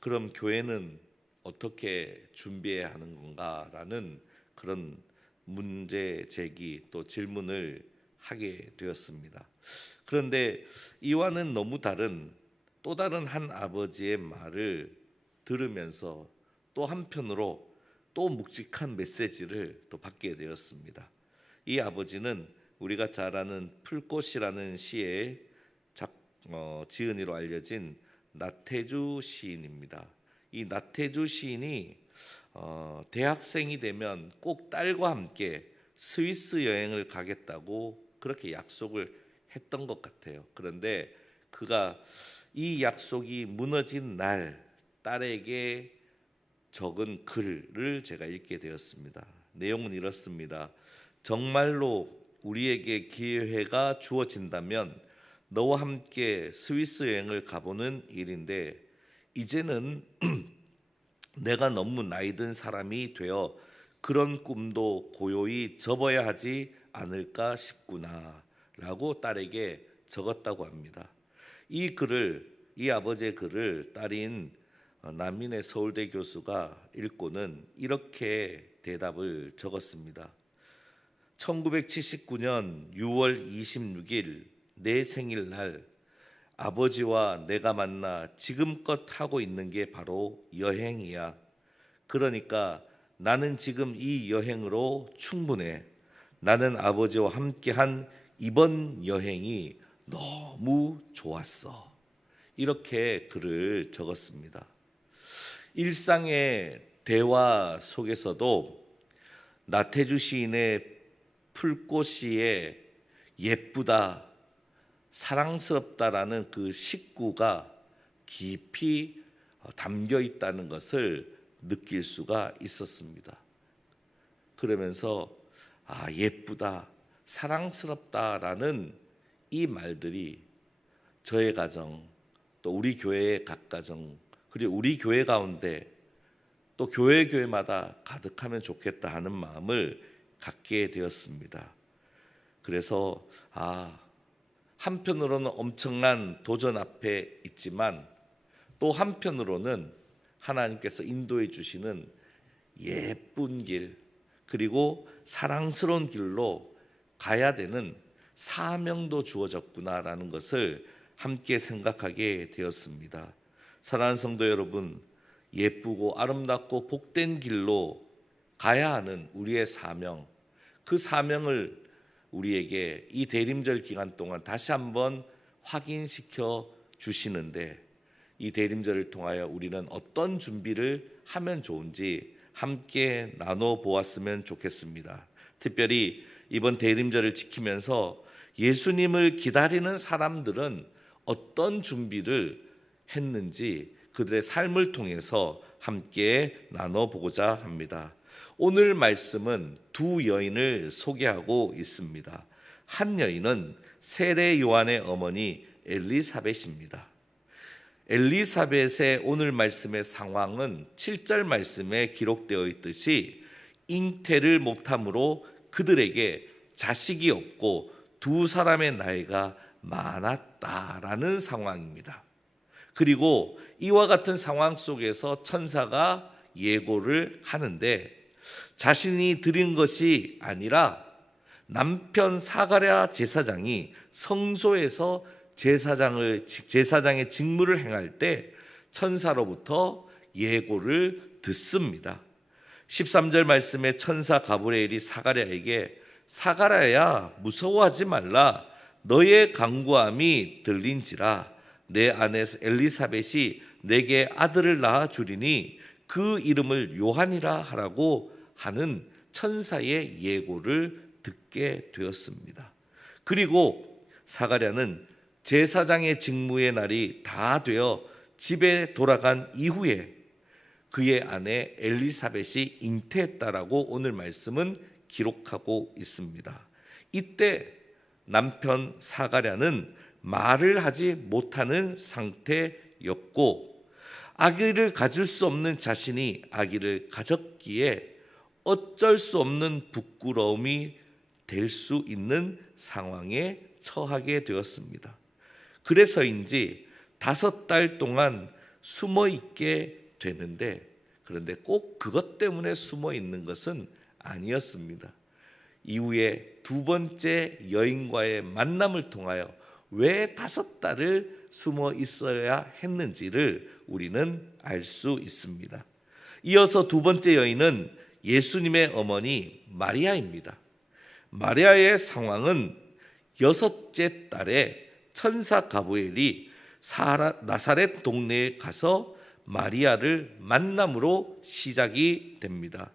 그럼 교회는 어떻게 준비해야 하는 건가라는 그런 문제 제기 또 질문을 하게 되었습니다. 그런데 이와는 너무 다른 또 다른 한 아버지의 말을 들으면서 또 한편으로 또 묵직한 메시지를 또 받게 되었습니다. 이 아버지는 우리가 잘 아는 풀꽃이라는 시의 지은이로 알려진 나태주 시인입니다. 이 나태주 시인이 대학생이 되면 꼭 딸과 함께 스위스 여행을 가겠다고 그렇게 약속을 했던 것 같아요. 그런데 그가 이 약속이 무너진 날 딸에게 적은 글을 제가 읽게 되었습니다. 내용은 이렇습니다. 정말로 우리에게 기회가 주어진다면 너와 함께 스위스 여행을 가보는 일인데 이제는 내가 너무 나이 든 사람이 되어 그런 꿈도 고요히 접어야 하지 않을까 싶구나 라고 딸에게 적었다고 합니다. 이 아버지의 글을 딸인 남인의 서울대 교수가 읽고는 이렇게 대답을 적었습니다. 1979년 6월 26일 내 생일날 아버지와 내가 만나 지금껏 하고 있는 게 바로 여행이야. 그러니까 나는 지금 이 여행으로 충분해. 나는 아버지와 함께한 이번 여행이 너무 좋았어. 이렇게 글을 적었습니다. 일상의 대화 속에서도 나태주 시인의 풀꽃시에 예쁘다, 사랑스럽다라는 그 식구가 깊이 담겨 있다는 것을 느낄 수가 있었습니다. 그러면서 예쁘다, 사랑스럽다라는 이 말들이 저의 가정, 또 우리 교회의 각 가정, 그리고 우리 교회 가운데 또 교회마다 가득하면 좋겠다 하는 마음을 갖게 되었습니다. 그래서 한편으로는 엄청난 도전 앞에 있지만 또 한편으로는 하나님께서 인도해 주시는 예쁜 길 그리고 사랑스러운 길로 가야 되는 사명도 주어졌구나라는 것을 함께 생각하게 되었습니다. 사랑하는 성도 여러분, 예쁘고 아름답고 복된 길로 가야 하는 우리의 사명, 그 사명을 우리에게 이 대림절 기간 동안 다시 한번 확인시켜 주시는데 이 대림절을 통하여 우리는 어떤 준비를 하면 좋은지 함께 나눠 보았으면 좋겠습니다. 특별히 이번 대림절을 지키면서 예수님을 기다리는 사람들은 어떤 준비를 했는지 그들의 삶을 통해서 함께 나눠보고자 합니다. 오늘 말씀은 두 여인을 소개하고 있습니다. 한 여인은 세례 요한의 어머니 엘리사벳입니다. 엘리사벳의 오늘 말씀의 상황은 7절 말씀에 기록되어 있듯이 잉태를 못함으로 그들에게 자식이 없고 두 사람의 나이가 많았다라는 상황입니다. 그리고 이와 같은 상황 속에서 천사가 예고를 하는데 자신이 드린 것이 아니라 남편 사가랴 제사장이 성소에서 제사장의 직무를 행할 때 천사로부터 예고를 듣습니다. 13절 말씀에 천사 가브리엘이 사가랴에게 사가랴야 무서워하지 말라 너의 간구함이 들린지라 내 아내 엘리사벳이 내게 아들을 낳아 주리니 그 이름을 요한이라 하라고 하는 천사의 예고를 듣게 되었습니다. 그리고 사가랴는 제사장의 직무의 날이 다 되어 집에 돌아간 이후에 그의 아내 엘리사벳이 잉태했다라고 오늘 말씀은 기록하고 있습니다. 이때 남편 사가랴는 말을 하지 못하는 상태였고 아기를 가질 수 없는 자신이 아기를 가졌기에 어쩔 수 없는 부끄러움이 될 수 있는 상황에 처하게 되었습니다. 그래서인지 5달 동안 숨어 있게 되는데 그런데 꼭 그것 때문에 숨어 있는 것은 아니었습니다. 이후에 2번째 여인과의 만남을 통하여 왜 5달을 숨어 있어야 했는지를 우리는 알 수 있습니다. 이어서 2번째 여인은 예수님의 어머니 마리아입니다. 마리아의 상황은 6째 달에 천사 가브리엘이 나사렛 동네에 가서 마리아를 만남으로 시작이 됩니다.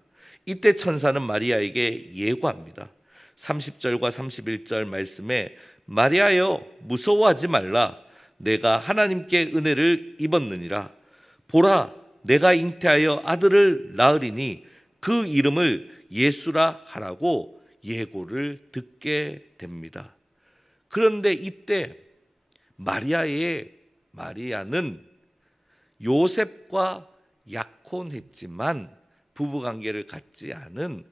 이때 천사는 마리아에게 예고합니다. 30절과 31절 말씀에 마리아여 무서워하지 말라 내가 하나님께 은혜를 입었느니라 보라 내가 잉태하여 아들을 낳으리니 그 이름을 예수라 하라고 예고를 듣게 됩니다. 그런데 이때 마리아는 요셉과 약혼했지만 부부관계를 갖지 않은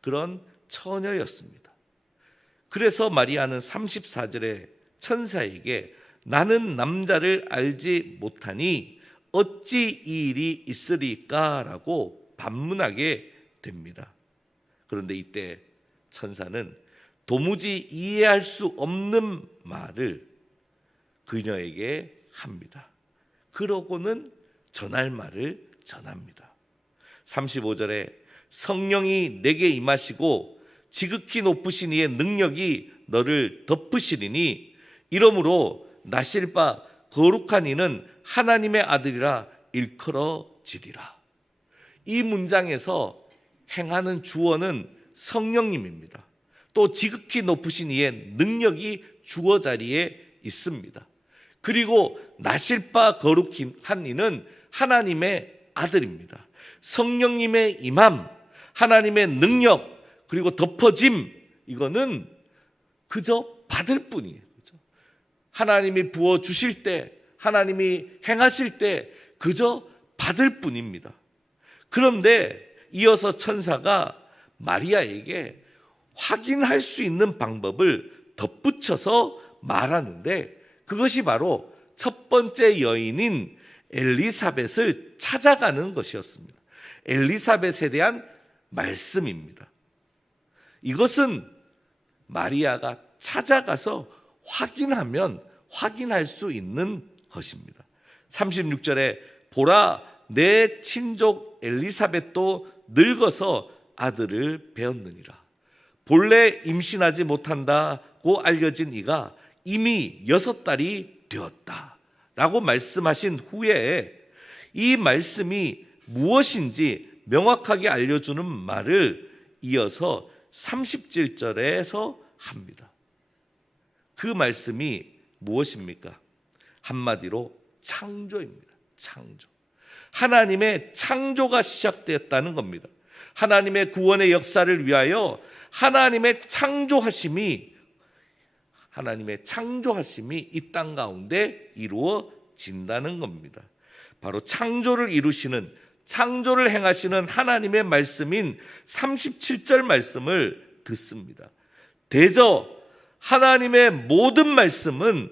그런 처녀였습니다. 그래서 마리아는 34절에 천사에게 나는 남자를 알지 못하니 어찌 이 일이 있으리까 라고 반문하게 됩니다. 그런데 이때 천사는 도무지 이해할 수 없는 말을 그녀에게 합니다. 그러고는 전할 말을 전합니다. 35절에 성령이 내게 임하시고 지극히 높으신 이의 능력이 너를 덮으시리니 이러므로 나실 바 거룩한 이는 하나님의 아들이라 일컬어지리라. 이 문장에서 행하는 주어는 성령님입니다. 또 지극히 높으신 이의 능력이 주어 자리에 있습니다. 그리고 나실 바 거룩한 이는 하나님의 아들입니다. 성령님의 임함, 하나님의 능력, 그리고 덮어짐, 이거는 그저 받을 뿐이에요. 하나님이 부어 주실 때, 하나님이 행하실 때 그저 받을 뿐입니다. 그런데 이어서 천사가 마리아에게 확인할 수 있는 방법을 덧붙여서 말하는데 그것이 바로 첫 번째 여인인 엘리사벳을 찾아가는 것이었습니다. 엘리사벳에 대한 말씀입니다. 이것은 마리아가 찾아가서 확인하면 확인할 수 있는 것입니다. 36절에 보라 내 친족 엘리사벳도 늙어서 아들을 배었느니라. 본래 임신하지 못한다고 알려진 이가 이미 6달이 되었다라고 말씀하신 후에 이 말씀이 무엇인지 명확하게 알려주는 말을 이어서 37절에서 합니다. 그 말씀이 무엇입니까? 한마디로 창조입니다. 창조. 하나님의 창조가 시작되었다는 겁니다. 하나님의 구원의 역사를 위하여 하나님의 창조하심이 이 땅 가운데 이루어진다는 겁니다. 바로 창조를 이루시는, 창조를 행하시는 하나님의 말씀인 37절 말씀을 듣습니다. 대저 하나님의 모든 말씀은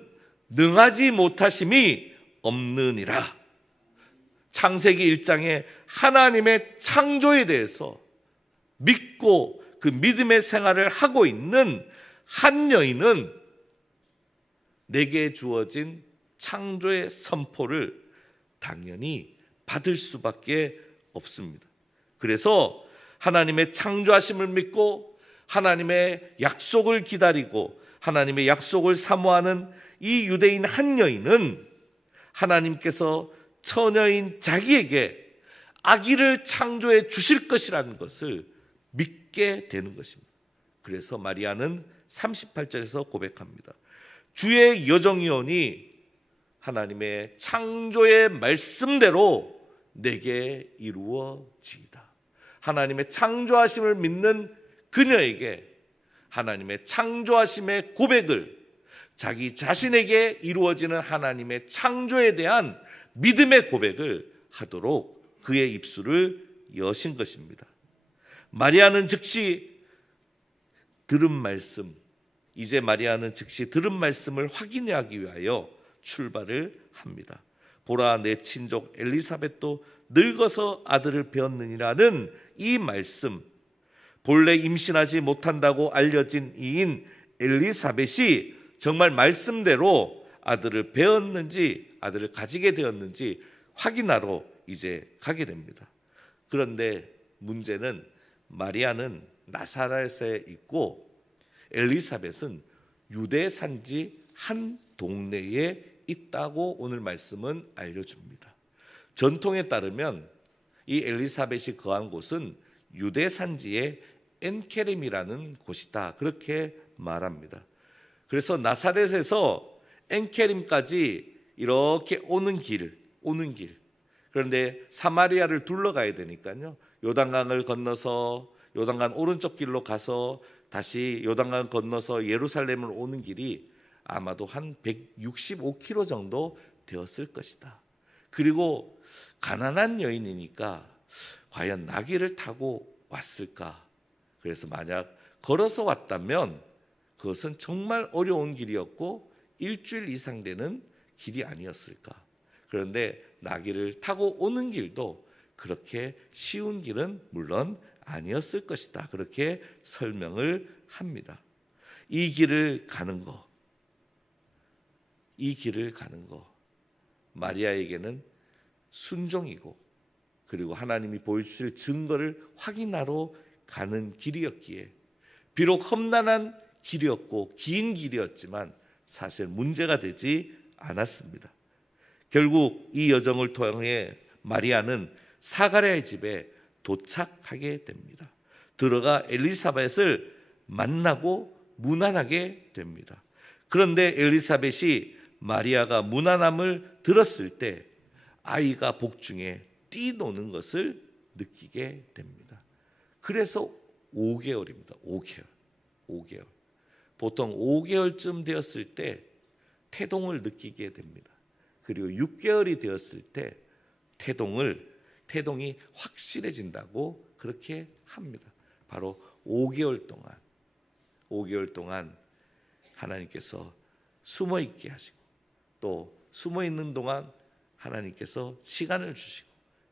능하지 못하심이 없느니라. 창세기 1장에 하나님의 창조에 대해서 믿고 그 믿음의 생활을 하고 있는 한 여인은 내게 주어진 창조의 선포를 당연히 받을 수밖에 없습니다. 그래서 하나님의 창조하심을 믿고 하나님의 약속을 기다리고 하나님의 약속을 사모하는 이 유대인 한 여인은 하나님께서 처녀인 자기에게 아기를 창조해 주실 것이라는 것을 믿게 되는 것입니다. 그래서 마리아는 38절에서 고백합니다. 주의 여정이오니 하나님의 창조의 말씀대로 내게 이루어지이다. 하나님의 창조하심을 믿는 그녀에게 하나님의 창조하심의 고백을 자기 자신에게 이루어지는 하나님의 창조에 대한 믿음의 고백을 하도록 그의 입술을 여신 것입니다. 마리아는 즉시 들은 말씀, 이제 마리아는 즉시 들은 말씀을 확인하기 위하여 출발을 합니다. 보라, 내 친족 엘리사벳도 늙어서 아들을 배었느니라는 이 말씀, 본래 임신하지 못한다고 알려진 이인 엘리사벳이 정말 말씀대로 아들을 배었는지 아들을 가지게 되었는지 확인하러 이제 가게 됩니다. 그런데 문제는 마리아는 나사렛에 있고 엘리사벳은 유대 산지 한 동네에 있다고 오늘 말씀은 알려줍니다. 전통에 따르면 이 엘리사벳이 거한 곳은 유대 산지의 엔케림이라는 곳이다, 그렇게 말합니다. 그래서 나사렛에서 엔케림까지 이렇게 오는 길, 그런데 사마리아를 둘러가야 되니까요, 요단강을 건너서 요단강 오른쪽 길로 가서 다시 요단강 건너서 예루살렘을 오는 길이 아마도 한 165km 정도 되었을 것이다. 그리고 가난한 여인이니까 과연 나귀를 타고 왔을까? 그래서 만약 걸어서 왔다면 그것은 정말 어려운 길이었고 일주일 이상 되는 길이 아니었을까? 그런데 나귀를 타고 오는 길도 그렇게 쉬운 길은 물론 아니었을 것이다, 그렇게 설명을 합니다. 이 길을 가는 거, 마리아에게는 순종이고 그리고 하나님이 보여주실 증거를 확인하러 가는 길이었기에 비록 험난한 길이었고 긴 길이었지만 사실 문제가 되지 않았습니다. 결국 이 여정을 통해 마리아는 사가랴의 집에 도착하게 됩니다. 들어가 엘리사벳을 만나고 문안하게 됩니다. 그런데 엘리사벳이 마리아가 문안함을 들었을 때 아이가 복중에 뛰노는 것을 느끼게 됩니다. 그래서 5개월입니다. 5개월. 보통 5개월쯤 되었을 때 태동을 느끼게 됩니다. 그리고 6개월이 되었을 때 태동이 확실해진다고 그렇게 합니다. 바로 5개월 동안 하나님께서 숨어 있게 하시고 또 숨어 있는 동안 하나님께서 시간을 주시고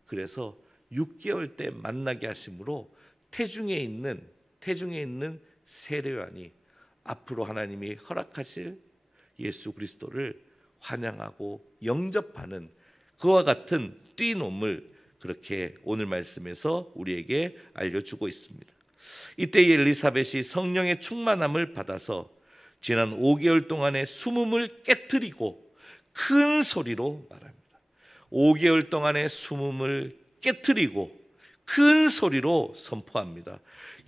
그래서 6개월 때 만나게 하심으로 태중에 있는 세례요한이 앞으로 하나님이 허락하실 예수 그리스도를 환영하고 영접하는 그와 같은 뛰놈을 그렇게 오늘 말씀에서 우리에게 알려주고 있습니다. 이때 엘리사벳이 성령의 충만함을 받아서 지난 5개월 동안의 숨음을 깨트리고 큰 소리로 말합니다. 5개월 동안의 숨음을 깨트리고 큰 소리로 선포합니다.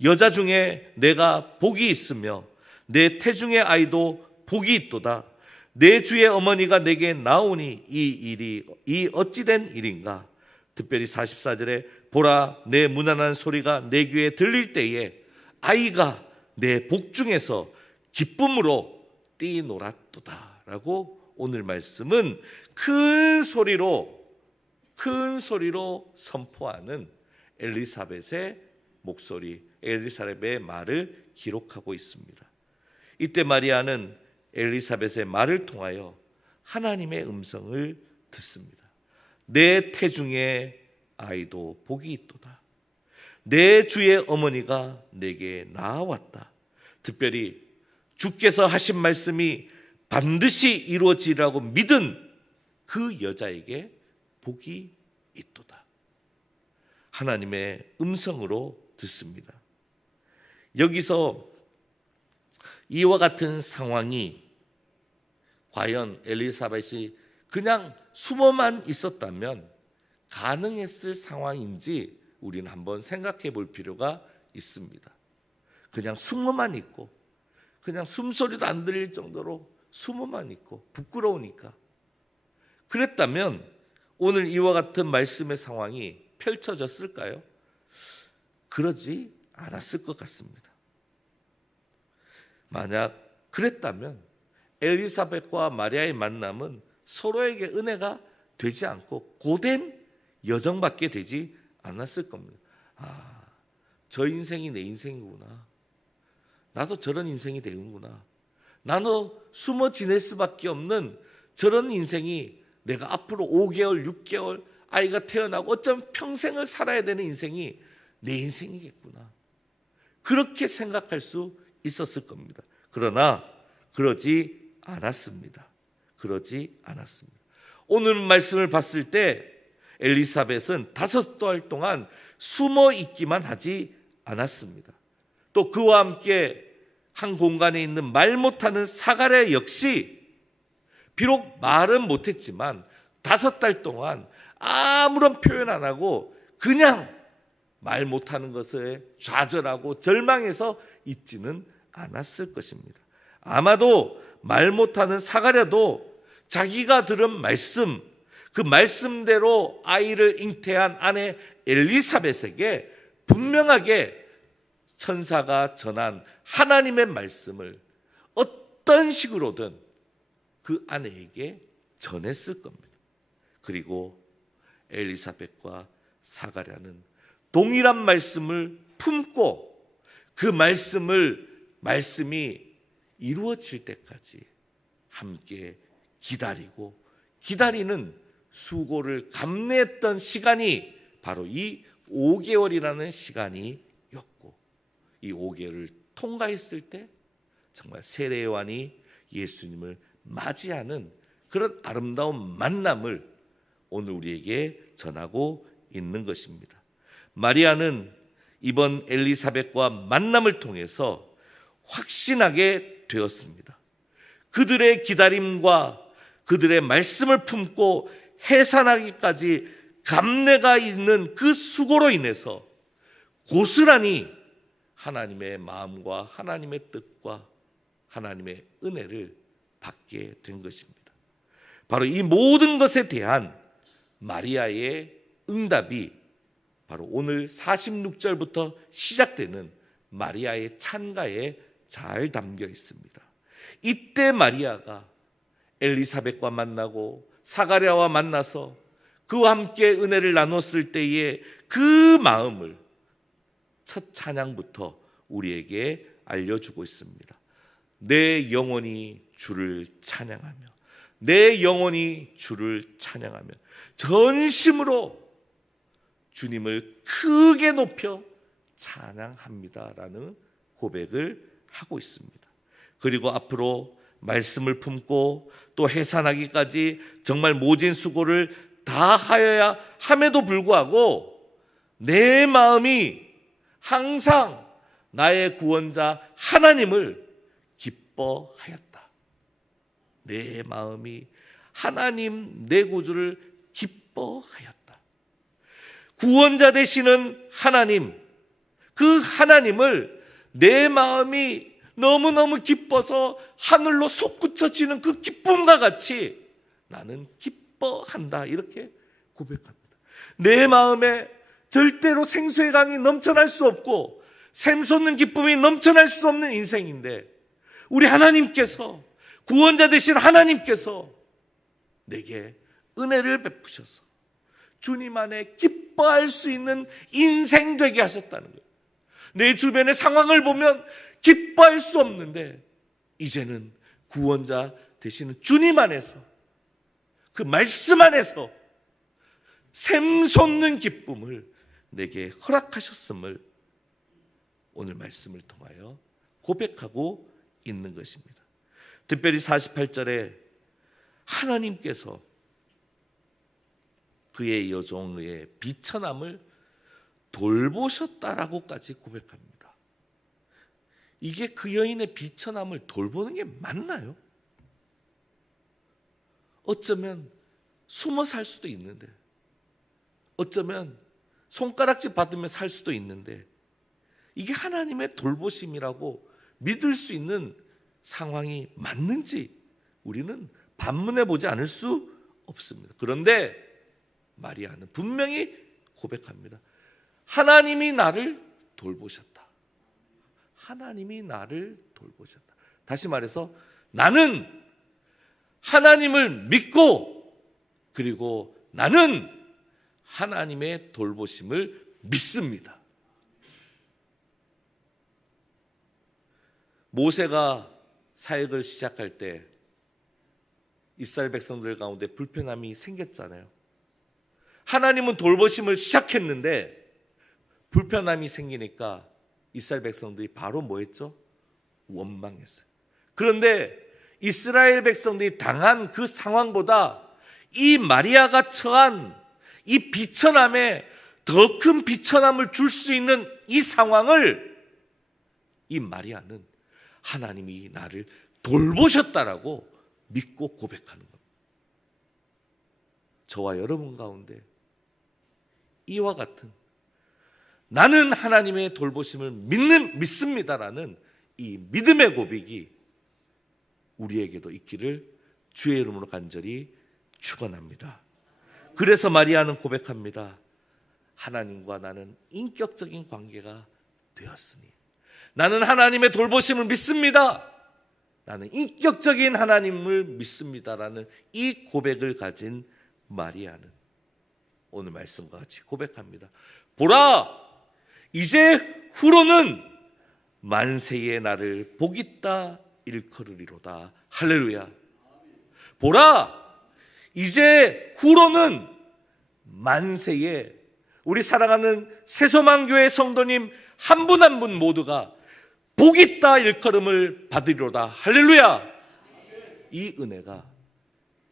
여자 중에 내가 복이 있으며 내 태중의 아이도 복이 있도다. 내 주의 어머니가 내게 나오니 이 어찌된 일인가? 특별히 44절에 보라, 내 무난한 소리가 내 귀에 들릴 때에 아이가 내 복중에서 기쁨으로 뛰놀았도다 라고 오늘 말씀은 큰 소리로 선포하는 엘리사벳의 목소리, 엘리사벳의 말을 기록하고 있습니다. 이때 마리아는 엘리사벳의 말을 통하여 하나님의 음성을 듣습니다. 내 태중에 아이도 복이 있도다. 내 주의 어머니가 내게 나아왔다. 특별히 주께서 하신 말씀이 반드시 이루어지리라고 믿은 그 여자에게 복이 있도다. 하나님의 음성으로 듣습니다. 여기서 이와 같은 상황이 과연 엘리사벳이 그냥 숨어만 있었다면 가능했을 상황인지 우리는 한번 생각해 볼 필요가 있습니다. 그냥 숨어만 있고 그냥 숨소리도 안 들릴 정도로 숨어만 있고 부끄러우니까 그랬다면 오늘 이와 같은 말씀의 상황이 펼쳐졌을까요? 그러지 않았을 것 같습니다. 만약 그랬다면 엘리사벳과 마리아의 만남은 서로에게 은혜가 되지 않고 고된 여정밖에 되지 않았을 겁니다. 아, 저 인생이 내 인생이구나. 나도 저런 인생이 되는구나. 나도 숨어 지낼 수밖에 없는 저런 인생이 내가 앞으로 5개월, 6개월 아이가 태어나고 어쩌면 평생을 살아야 되는 인생이 내 인생이겠구나. 그렇게 생각할 수 있었을 겁니다. 그러나 그러지 않았습니다. 그러지 않았습니다. 오늘 말씀을 봤을 때 엘리사벳은 5달 동안 숨어 있기만 하지 않았습니다. 또 그와 함께 한 공간에 있는 말 못하는 사가랴 역시 비록 말은 못했지만 5달 동안 아무런 표현 안 하고 그냥 말 못하는 것에 좌절하고 절망해서 있지는 않았을 것입니다. 아마도 말 못하는 사가랴도 자기가 들은 말씀, 그 말씀대로 아이를 잉태한 아내 엘리사벳에게 분명하게 천사가 전한 하나님의 말씀을 어떤 식으로든 그 아내에게 전했을 겁니다. 그리고 엘리사벳과 사가랴는 동일한 말씀을 품고 그 말씀이 이루어질 때까지 함께 기다리고 기다리는 수고를 감내했던 시간이 바로 이 5개월이라는 시간이었고 이 5개월을 통과했을 때 정말 세례 요한이 예수님을 맞이하는 그런 아름다운 만남을 오늘 우리에게 전하고 있는 것입니다. 마리아는 이번 엘리사벳과 만남을 통해서 확신하게 되었습니다. 그들의 기다림과 그들의 말씀을 품고 해산하기까지 감내가 있는 그 수고로 인해서 고스란히 하나님의 마음과 하나님의 뜻과 하나님의 은혜를 받게 된 것입니다. 바로 이 모든 것에 대한 마리아의 응답이 바로 오늘 46절부터 시작되는 마리아의 찬가에 잘 담겨 있습니다. 이때 마리아가 엘리사벳과 만나고 사가랴와 만나서 그와 함께 은혜를 나눴을 때의 그 마음을 첫 찬양부터 우리에게 알려주고 있습니다. 내 영혼이 주를 찬양하며 내 영혼이 주를 찬양하며 전심으로 주님을 크게 높여 찬양합니다라는 고백을 하고 있습니다. 그리고 앞으로 말씀을 품고 또 해산하기까지 정말 모진 수고를 다 하여야 함에도 불구하고 내 마음이 항상 나의 구원자 하나님을 기뻐하였다. 내 마음이 하나님 내 구주를 기뻐하였다. 구원자 되시는 하나님, 그 하나님을 내 마음이 너무너무 기뻐서 하늘로 솟구쳐지는 그 기쁨과 같이 나는 기뻐한다. 이렇게 고백합니다. 내 마음에 절대로 생수의 강이 넘쳐날 수 없고 샘솟는 기쁨이 넘쳐날 수 없는 인생인데 우리 하나님께서 구원자 되신 하나님께서 내게 은혜를 베푸셔서 주님 안에 기뻐할 수 있는 인생 되게 하셨다는 거예요. 내 주변의 상황을 보면 기뻐할 수 없는데 이제는 구원자 되시는 주님 안에서, 그 말씀 안에서 샘솟는 기쁨을 내게 허락하셨음을 오늘 말씀을 통하여 고백하고 있는 것입니다. 특별히 48절에 하나님께서 그의 여종의 비천함을 돌보셨다라고까지 고백합니다. 이게 그 여인의 비천함을 돌보는 게 맞나요? 어쩌면 숨어 살 수도 있는데, 어쩌면 손가락질 받으며 살 수도 있는데, 이게 하나님의 돌보심이라고 믿을 수 있는 상황이 맞는지 우리는 반문해 보지 않을 수 없습니다. 그런데 마리아는 분명히 고백합니다. 하나님이 나를 돌보셨다. 하나님이 나를 돌보셨다. 다시 말해서 나는 하나님을 믿고, 그리고 나는 하나님의 돌보심을 믿습니다. 모세가 사역을 시작할 때 이스라엘 백성들 가운데 불편함이 생겼잖아요. 하나님은 돌보심을 시작했는데 불편함이 생기니까 이스라엘 백성들이 바로 뭐 했죠? 원망했어요. 그런데 이스라엘 백성들이 당한 그 상황보다 이 마리아가 처한 이 비천함에 더 큰 비천함을 줄 수 있는 이 상황을 이 마리아는 하나님이 나를 돌보셨다라고 믿고 고백하는 겁니다. 저와 여러분 가운데 이와 같은 나는 하나님의 돌보심을 믿습니다라는 이 믿음의 고백이 우리에게도 있기를 주의 이름으로 간절히 축원합니다. 그래서 마리아는 고백합니다. 하나님과 나는 인격적인 관계가 되었으니 나는 하나님의 돌보심을 믿습니다. 나는 인격적인 하나님을 믿습니다라는 이 고백을 가진 마리아는 오늘 말씀과 같이 고백합니다. 보라, 이제 후로는 만세의 나를 복있다 일컬으리로다. 할렐루야. 보라, 이제 후로는 만세의, 우리 사랑하는 새소망교회 성도님 한 분 한 분 모두가 복있다 일컬음을 받으리로다. 할렐루야. 이 은혜가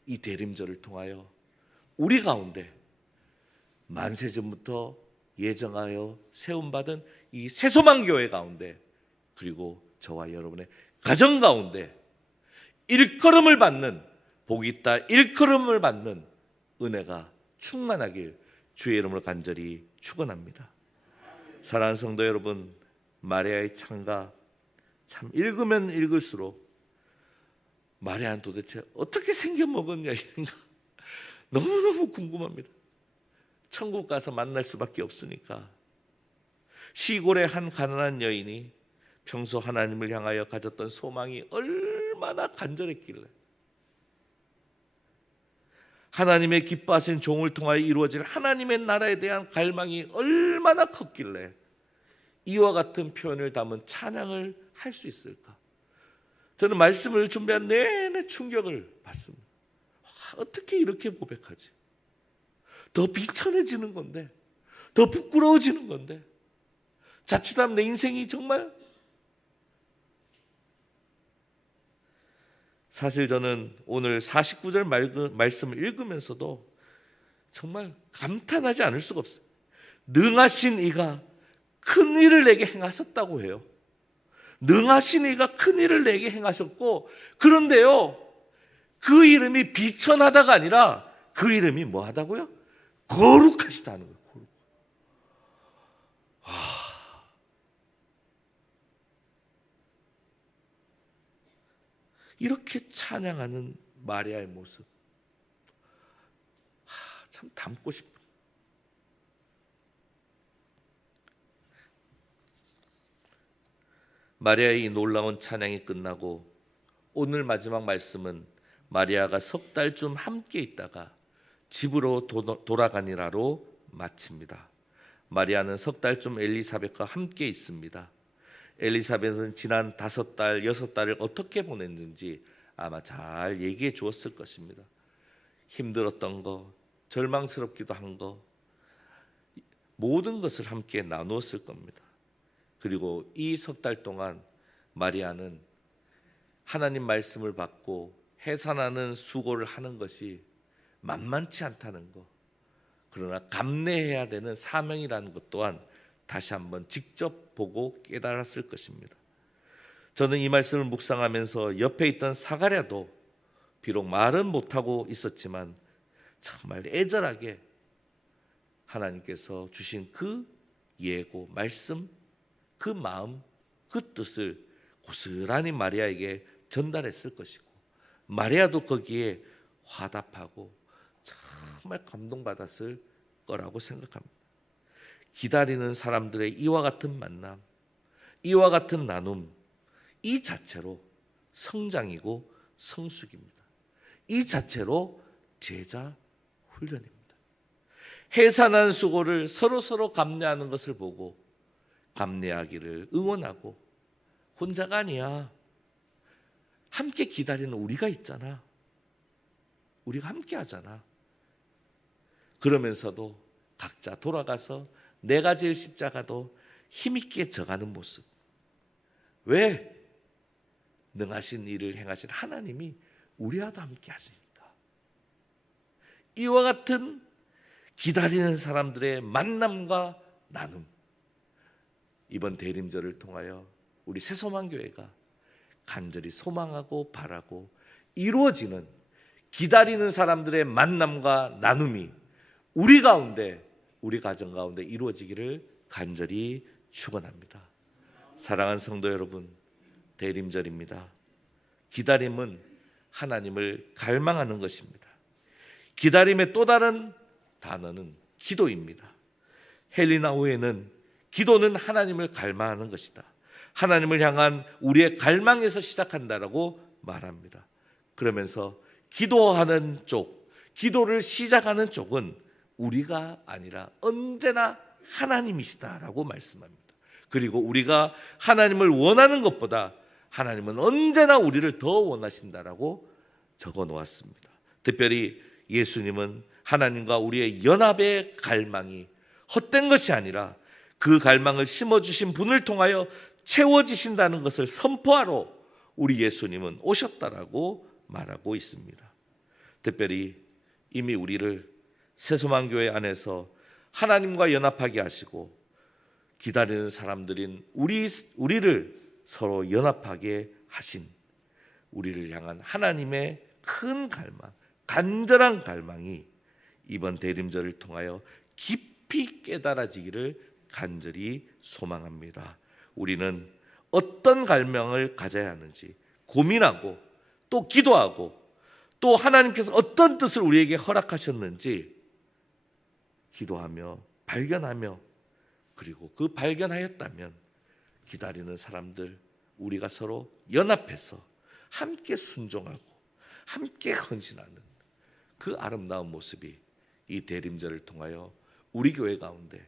이 대림절을 통하여 우리 가운데 만세전부터 예정하여 세움받은 이 새소망교회 가운데, 그리고 저와 여러분의 가정 가운데 일컬음을 받는, 복있다 일컬음을 받는 은혜가 충만하길 주의 이름으로 간절히 축원합니다. 사랑하는 성도 여러분, 마리아의 창가 참 읽으면 읽을수록 마리아는 도대체 어떻게 생겨먹었냐 너무너무 궁금합니다. 천국 가서 만날 수밖에 없으니까. 시골의 한 가난한 여인이 평소 하나님을 향하여 가졌던 소망이 얼마나 간절했길래, 하나님의 기뻐하신 종을 통하여 이루어질 하나님의 나라에 대한 갈망이 얼마나 컸길래 이와 같은 표현을 담은 찬양을 할 수 있을까? 저는 말씀을 준비한 내내 충격을 받습니다. 어떻게 이렇게 고백하지? 더 비천해지는 건데, 더 부끄러워지는 건데, 자칫하면 내 인생이 정말, 사실 저는 오늘 49절 말씀을 읽으면서도 정말 감탄하지 않을 수가 없어요. 능하신 이가 큰 일을 내게 행하셨다고 해요. 능하신 이가 큰 일을 내게 행하셨고, 그런데요, 그 이름이 비천하다가 아니라 그 이름이 뭐 하다고요? 거룩하시다는 거예요. 거룩. 이렇게 찬양하는 마리아의 모습, 참 닮고 싶어요. 마리아의 이 놀라운 찬양이 끝나고 오늘 마지막 말씀은 마리아가 석 달쯤 함께 있다가 집으로 돌아가니라로 마칩니다. 마리아는 석 달쯤 엘리사벳과 함께 있습니다. 엘리사벳은 지난 5달, 6달을 어떻게 보냈는지 아마 잘 얘기해 주었을 것입니다. 힘들었던 거, 절망스럽기도 한 거, 모든 것을 함께 나누었을 겁니다. 그리고 이 3달 동안 마리아는 하나님 말씀을 받고 해산하는 수고를 하는 것이 만만치 않다는 것, 그러나 감내해야 되는 사명이라는 것 또한 다시 한번 직접 보고 깨달았을 것입니다. 저는 이 말씀을 묵상하면서 옆에 있던 사가랴도 비록 말은 못하고 있었지만 정말 애절하게 하나님께서 주신 그 예고, 말씀, 그 마음, 그 뜻을 고스란히 마리아에게 전달했을 것이고, 마리아도 거기에 화답하고 정말 감동받았을 거라고 생각합니다. 기다리는 사람들의 이와 같은 만남, 이와 같은 나눔, 이 자체로 성장이고 성숙입니다. 이 자체로 제자 훈련입니다. 해산한 수고를 서로 감내하는 것을 보고 감내하기를 응원하고, 혼자가 아니야, 함께 기다리는 우리가 있잖아, 우리가 함께 하잖아, 그러면서도 각자 돌아가서 내가 질 십자가도 힘있게 져가는 모습. 왜? 능하신 일을 행하신 하나님이 우리와도 함께 하시니까. 이와 같은 기다리는 사람들의 만남과 나눔, 이번 대림절을 통하여 우리 새소망교회가 간절히 소망하고 바라고 이루어지는 기다리는 사람들의 만남과 나눔이 우리 가운데, 우리 가정 가운데 이루어지기를 간절히 축원합니다. 사랑하는 성도 여러분, 대림절입니다. 기다림은 하나님을 갈망하는 것입니다. 기다림의 또 다른 단어는 기도입니다. 헬리나오에는 기도는 하나님을 갈망하는 것이다, 하나님을 향한 우리의 갈망에서 시작한다라고 말합니다. 그러면서 기도하는 쪽, 기도를 시작하는 쪽은 우리가 아니라 언제나 하나님이시다라고 말씀합니다. 그리고 우리가 하나님을 원하는 것보다 하나님은 언제나 우리를 더 원하신다라고 적어 놓았습니다. 특별히 예수님은 하나님과 우리의 연합의 갈망이 헛된 것이 아니라 그 갈망을 심어주신 분을 통하여 채워지신다는 것을 선포하러 우리 예수님은 오셨다라고 말하고 있습니다. 특별히 이미 우리를 새소망교회 안에서 하나님과 연합하게 하시고 기다리는 사람들인 우리를 서로 연합하게 하신 우리를 향한 하나님의 큰 갈망, 간절한 갈망이 이번 대림절을 통하여 깊이 깨달아지기를 간절히 소망합니다. 우리는 어떤 갈망을 가져야 하는지 고민하고 또 기도하고 또 하나님께서 어떤 뜻을 우리에게 허락하셨는지 기도하며 발견하며, 그리고 그 발견하였다면 기다리는 사람들 우리가 서로 연합해서 함께 순종하고 함께 헌신하는 그 아름다운 모습이 이 대림절을 통하여 우리 교회 가운데,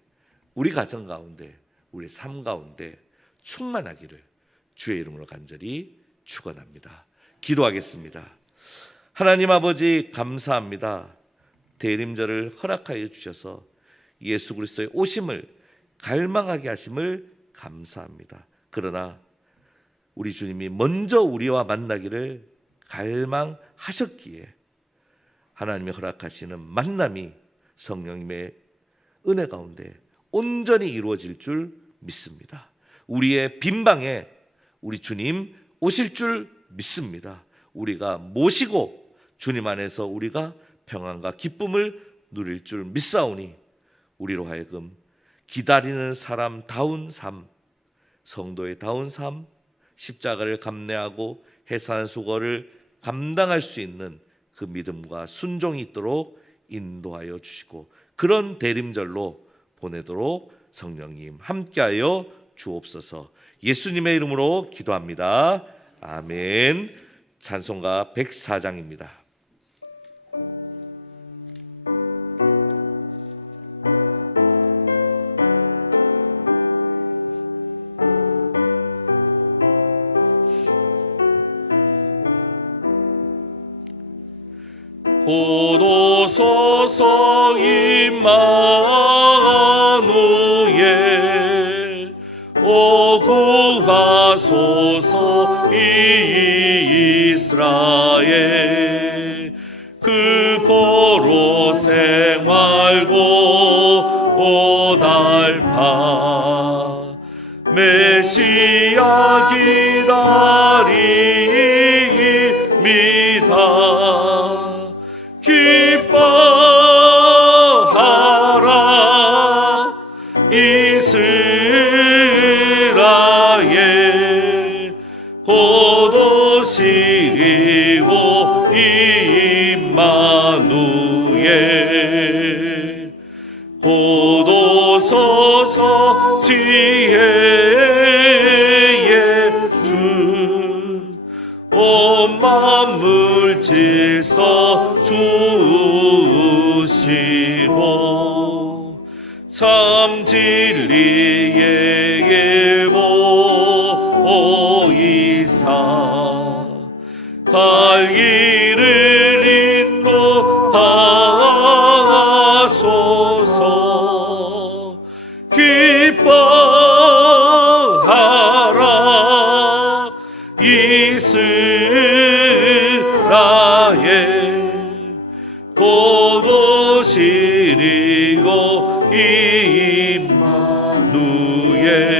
우리 가정 가운데, 우리 삶 가운데 충만하기를 주의 이름으로 간절히 축원합니다. 기도하겠습니다. 하나님 아버지, 감사합니다. 대림절을 허락하여 주셔서 예수 그리스도의 오심을 갈망하게 하심을 감사합니다. 그러나 우리 주님이 먼저 우리와 만나기를 갈망하셨기에 하나님이 허락하시는 만남이 성령님의 은혜 가운데 온전히 이루어질 줄 믿습니다. 우리의 빈방에 우리 주님 오실 줄 믿습니다. 우리가 모시고 주님 안에서 우리가 평안과 기쁨을 누릴 줄 믿사오니 우리로 하여금 기다리는 사람다운 삶, 성도의 다운 삶, 십자가를 감내하고 해산 수고를 감당할 수 있는 그 믿음과 순종이 있도록 인도하여 주시고 그런 대림절로 보내도록 성령님 함께하여 주옵소서. 예수님의 이름으로 기도합니다. 아멘. 찬송가 104장입니다. 보도소서 임마누엘 오 구하소서 이스라엘 그 보로 생활고 오달파 메시아 기다립니다 기뻐하라 이스라엘 곧 오시리고 임마누엘 곧 오소서 지혜의 주 온 만물 질서 주시고 참 진리의 예보 이사 갈 길을 인도하소서 기뻐하라 이스라엘 곧 오시리고 임마누엘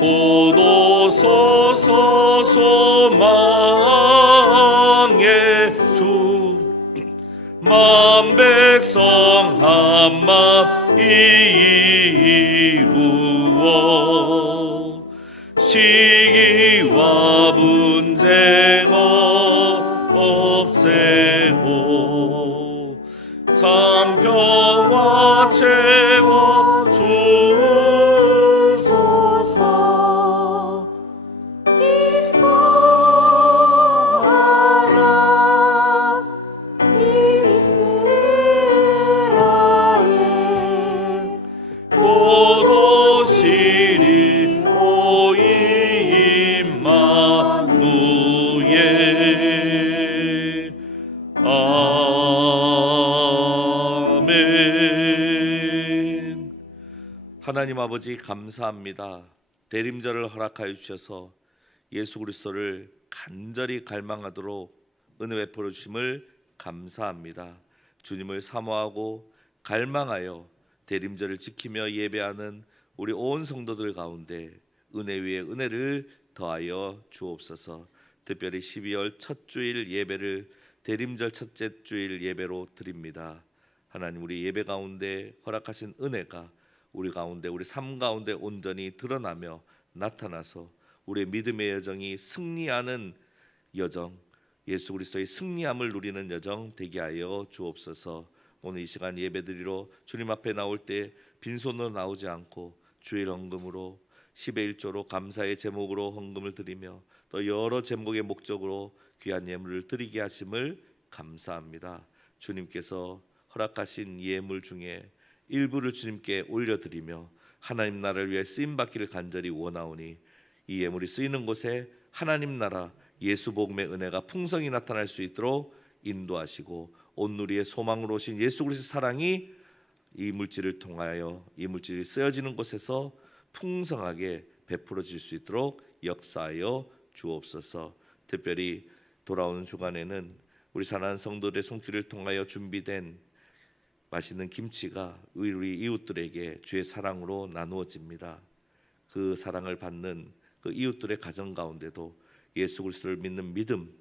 곧 오소서 소망의 주 만백성 한맘 이루어 시기와 분쟁 없애고 참 평화 채워 주소서 기뻐하라 이스라엘 곧 오시리 오 임마누엘 아멘. 하나님 아버지 감사합니다. 대림절을 허락하여 주셔서 예수 그리스도를 간절히 갈망하도록 은혜 베풀어 주심을 감사합니다. 주님을 사모하고 갈망하여 대림절을 지키며 예배하는 우리 온 성도들 가운데 은혜 위에 은혜를 더하여 주옵소서. 특별히 12월 첫 주일 예배를 대림절 첫째 주일 예배로 드립니다. 하나님 우리 예배 가운데 허락하신 은혜가 우리 가운데 우리 삶 가운데 온전히 드러나며 나타나서 우리의 믿음의 여정이 승리하는 여정, 예수 그리스도의 승리함을 누리는 여정 되게 하여 주옵소서. 오늘 이 시간 예배드리러 주님 앞에 나올 때 빈손으로 나오지 않고 주일 헌금으로 10의 1조로 감사의 제목으로 헌금을 드리며 또 여러 제목의 목적으로 귀한 예물을 드리게 하심을 감사합니다. 주님께서 허락하신 예물 중에 일부를 주님께 올려드리며 하나님 나라를 위해 쓰임받기를 간절히 원하오니 이 예물이 쓰이는 곳에 하나님 나라 예수 복음의 은혜가 풍성히 나타날 수 있도록 인도하시고 온누리의 소망으로 오신 예수 그리스도의 사랑이 이 물질을 통하여 이 물질이 쓰여지는 곳에서 풍성하게 베풀어질 수 있도록 역사하여 주옵소서. 특별히 돌아오는 주간에는 우리 사랑하는 성도들의 손길을 통하여 준비된 맛있는 김치가 우리 이웃들에게 주의 사랑으로 나누어집니다. 그 사랑을 받는 그 이웃들의 가정 가운데도 예수 그리스도를 믿는 믿음,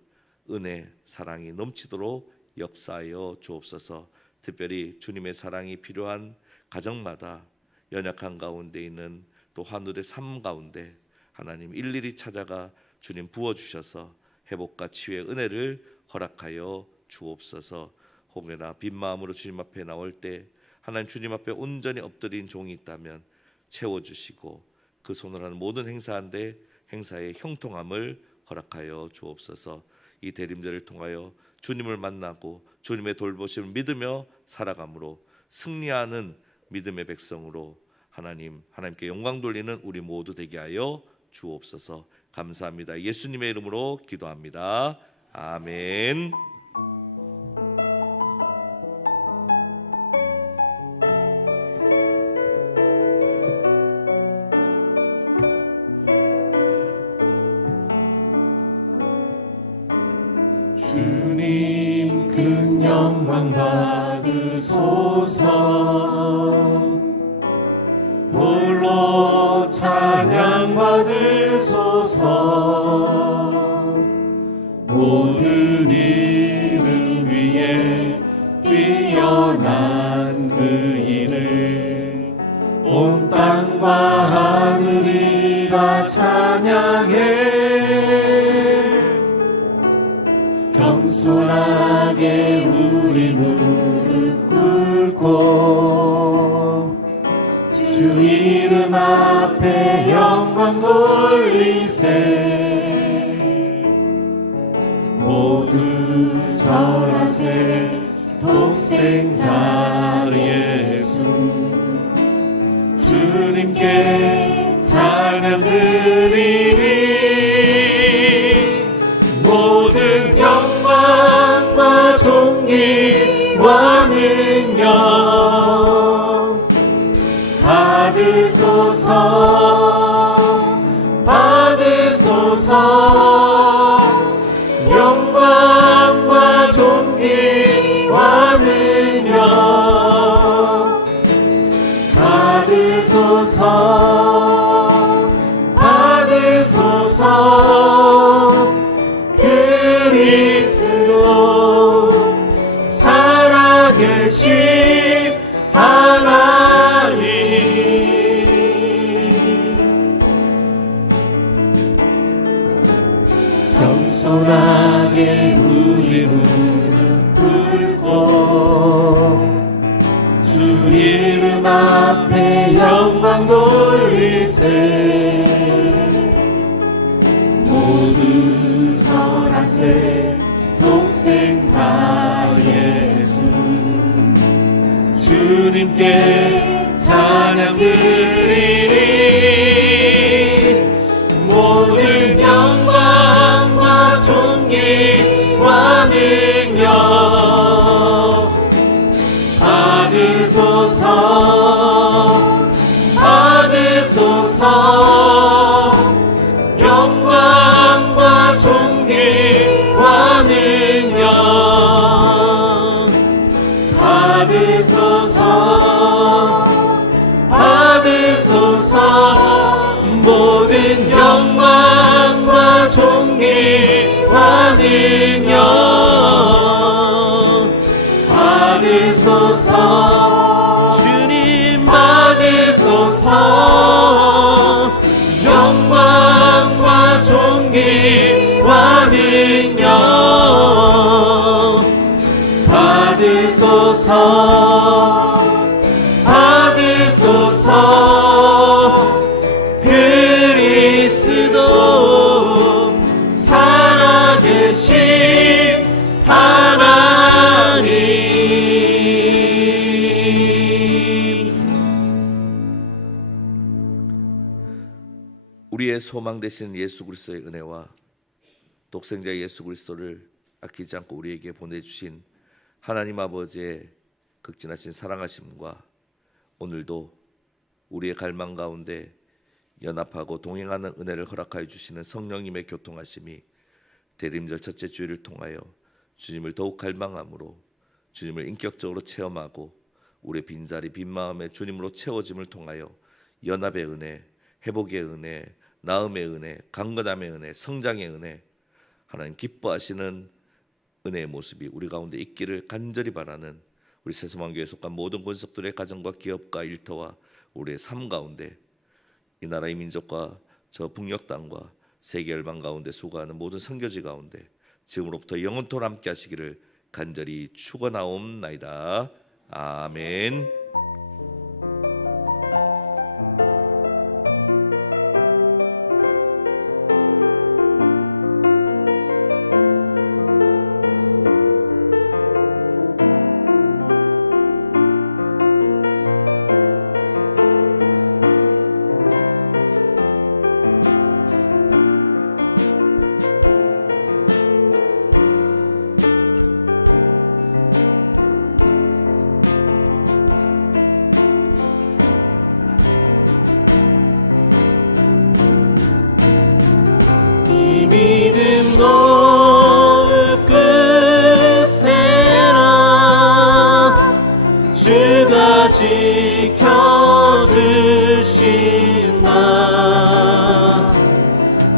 은혜, 사랑이 넘치도록 역사하여 주옵소서. 특별히 주님의 사랑이 필요한 가정마다 연약한 가운데 있는 또 환우의 삶 가운데 하나님 일일이 찾아가 주님 부어주셔서 회복과 치유의 은혜를 허락하여 주옵소서. 혹여나 빈 마음으로 주님 앞에 나올 때 하나님 주님 앞에 온전히 엎드린 종이 있다면 채워주시고 그 손을 하는 모든 행사한데 행사의 형통함을 허락하여 주옵소서. 이 대림절을 통하여 주님을 만나고 주님의 돌보심을 믿으며 살아감으로 승리하는 믿음의 백성으로 하나님께 영광 돌리는 우리 모두 되게 하여 주옵소서. 감사합니다. 예수님의 이름으로 기도합니다. 아멘. 주님 큰 영광 받으소서. 홀로 찬양 받으소서. 모든 이름 위에 뛰어난 그 이름 온 땅과 하늘이 다 찬양해. 겸손하게 우리 무릎 꿇고 주 이름 앞에 영광 돌리세. 모두 절하세. 독생자 예수 주님께 찬양 드리리. 모든 영광과 존귀와 능력 받으소서. 받으소서. 영광과 존귀와 능력 받으소서. 받으소서. 그리스도 살아계신 하나님. 겸손하게 우리 무릎 꿇고 주 이름 앞에 영광 돌리세. 모두 절하세. 독생자 예수 주님께 찬양 드리리. 모든 영광과 존귀와 능력 받으소서. 받으소서. 영광과 존귀와 능력 받으소서. 받으소서. 모든 영광과 존귀와 능력 받으소서. 주님 받으소서. 영광과 존귀와 능력 받으소서. 받으소서. 그리스도 살아계신 하나님. 우리의 소망 되신 예수 그리스도의 은혜와 독생자 예수 그리스도를 아끼지 않고 우리에게 보내주신 하나님 아버지의 극진하신 사랑하심과 오늘도 우리의 갈망 가운데 연합하고 동행하는 은혜를 허락하여 주시는 성령님의 교통하심이 대림절 첫째 주일을 통하여 주님을 더욱 갈망함으로 주님을 인격적으로 체험하고 우리의 빈자리 빈 마음에 주님으로 채워짐을 통하여 연합의 은혜, 회복의 은혜, 나음의 은혜, 강건함의 은혜, 성장의 은혜, 하나님 기뻐하시는 은혜의 모습이 우리 가운데 있기를 간절히 바라는 우리 새소망교회에 속한 모든 권속들의 가정과 기업과 일터와 우리의 삶 가운데 이 나라의 민족과 저 북녘 땅과 세계 열방 가운데 수고하는 모든 선교지 가운데 지금으로부터 영원토록 함께 하시기를 간절히 축원하옵나이다. 아멘. 믿음 놓을 끝에라 주가 지켜주신다.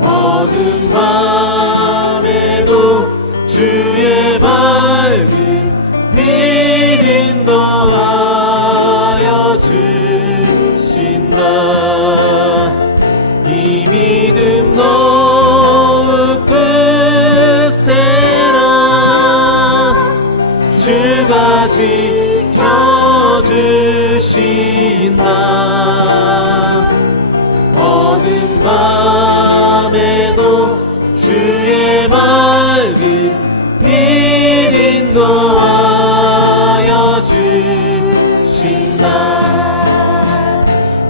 어두운 밤에도 주의 밝은 빛 인도하여 주신다. 이 믿음 놓을 끝에라 주가 지켜주신다. 어두운 밤에도 주의 밝은 빛 인도하여 주신다.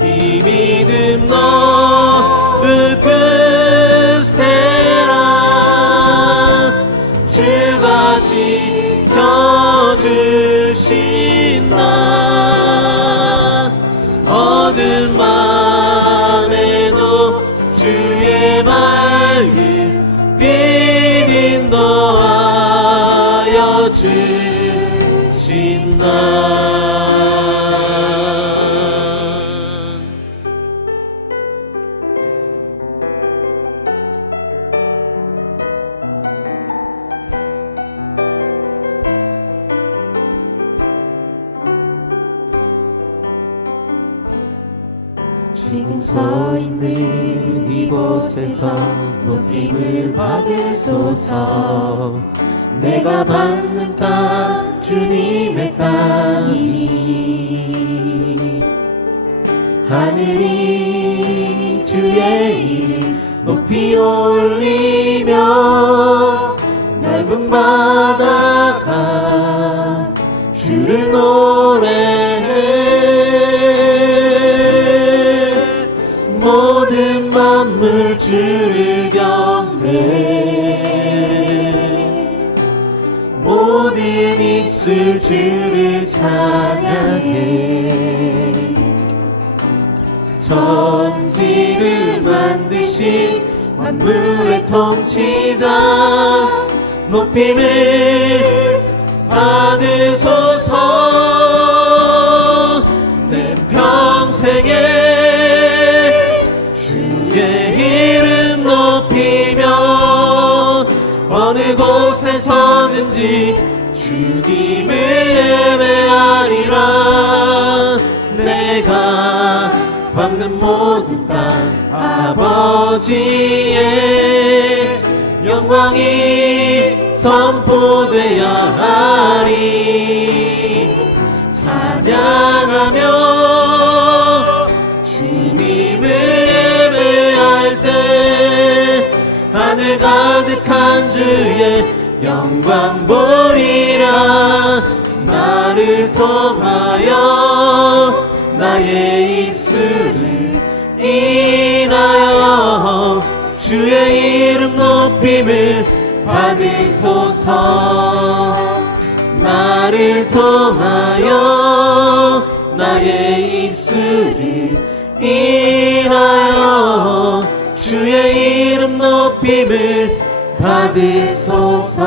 이 믿음 너의 끝에라 주가 지켜주신다. 어두운 밤에도 주의 밝은 빛 인도하여 주신다. 지금 서 있는 이곳에서 높임을 받으소서. 내가 받는 땅 주님의 땅이니 하늘이 주의 이름 높이 올리며 넓은 바다가 주를 노래해. 모든 만물 주를 경배해. 모든 입술 주를 찬양해. 천지를 만드신 만물의 통치자 높임을 받으소서. 내 평생에 주의 이름 높이며 어느 곳에서든지 주님을 예배하리라. 내가 밟는 모든 땅 아버지의 영광이 선포되어야 하리. 찬양하며 주님을 예배할 때 하늘 가득한 주의 영광 보리라. 나를 통하여 나의 입술을 인하여 주의 이름 높임을 받으소서. 나를 통하여 나의 입술을 인하여 주의 이름 높임을 받으소서.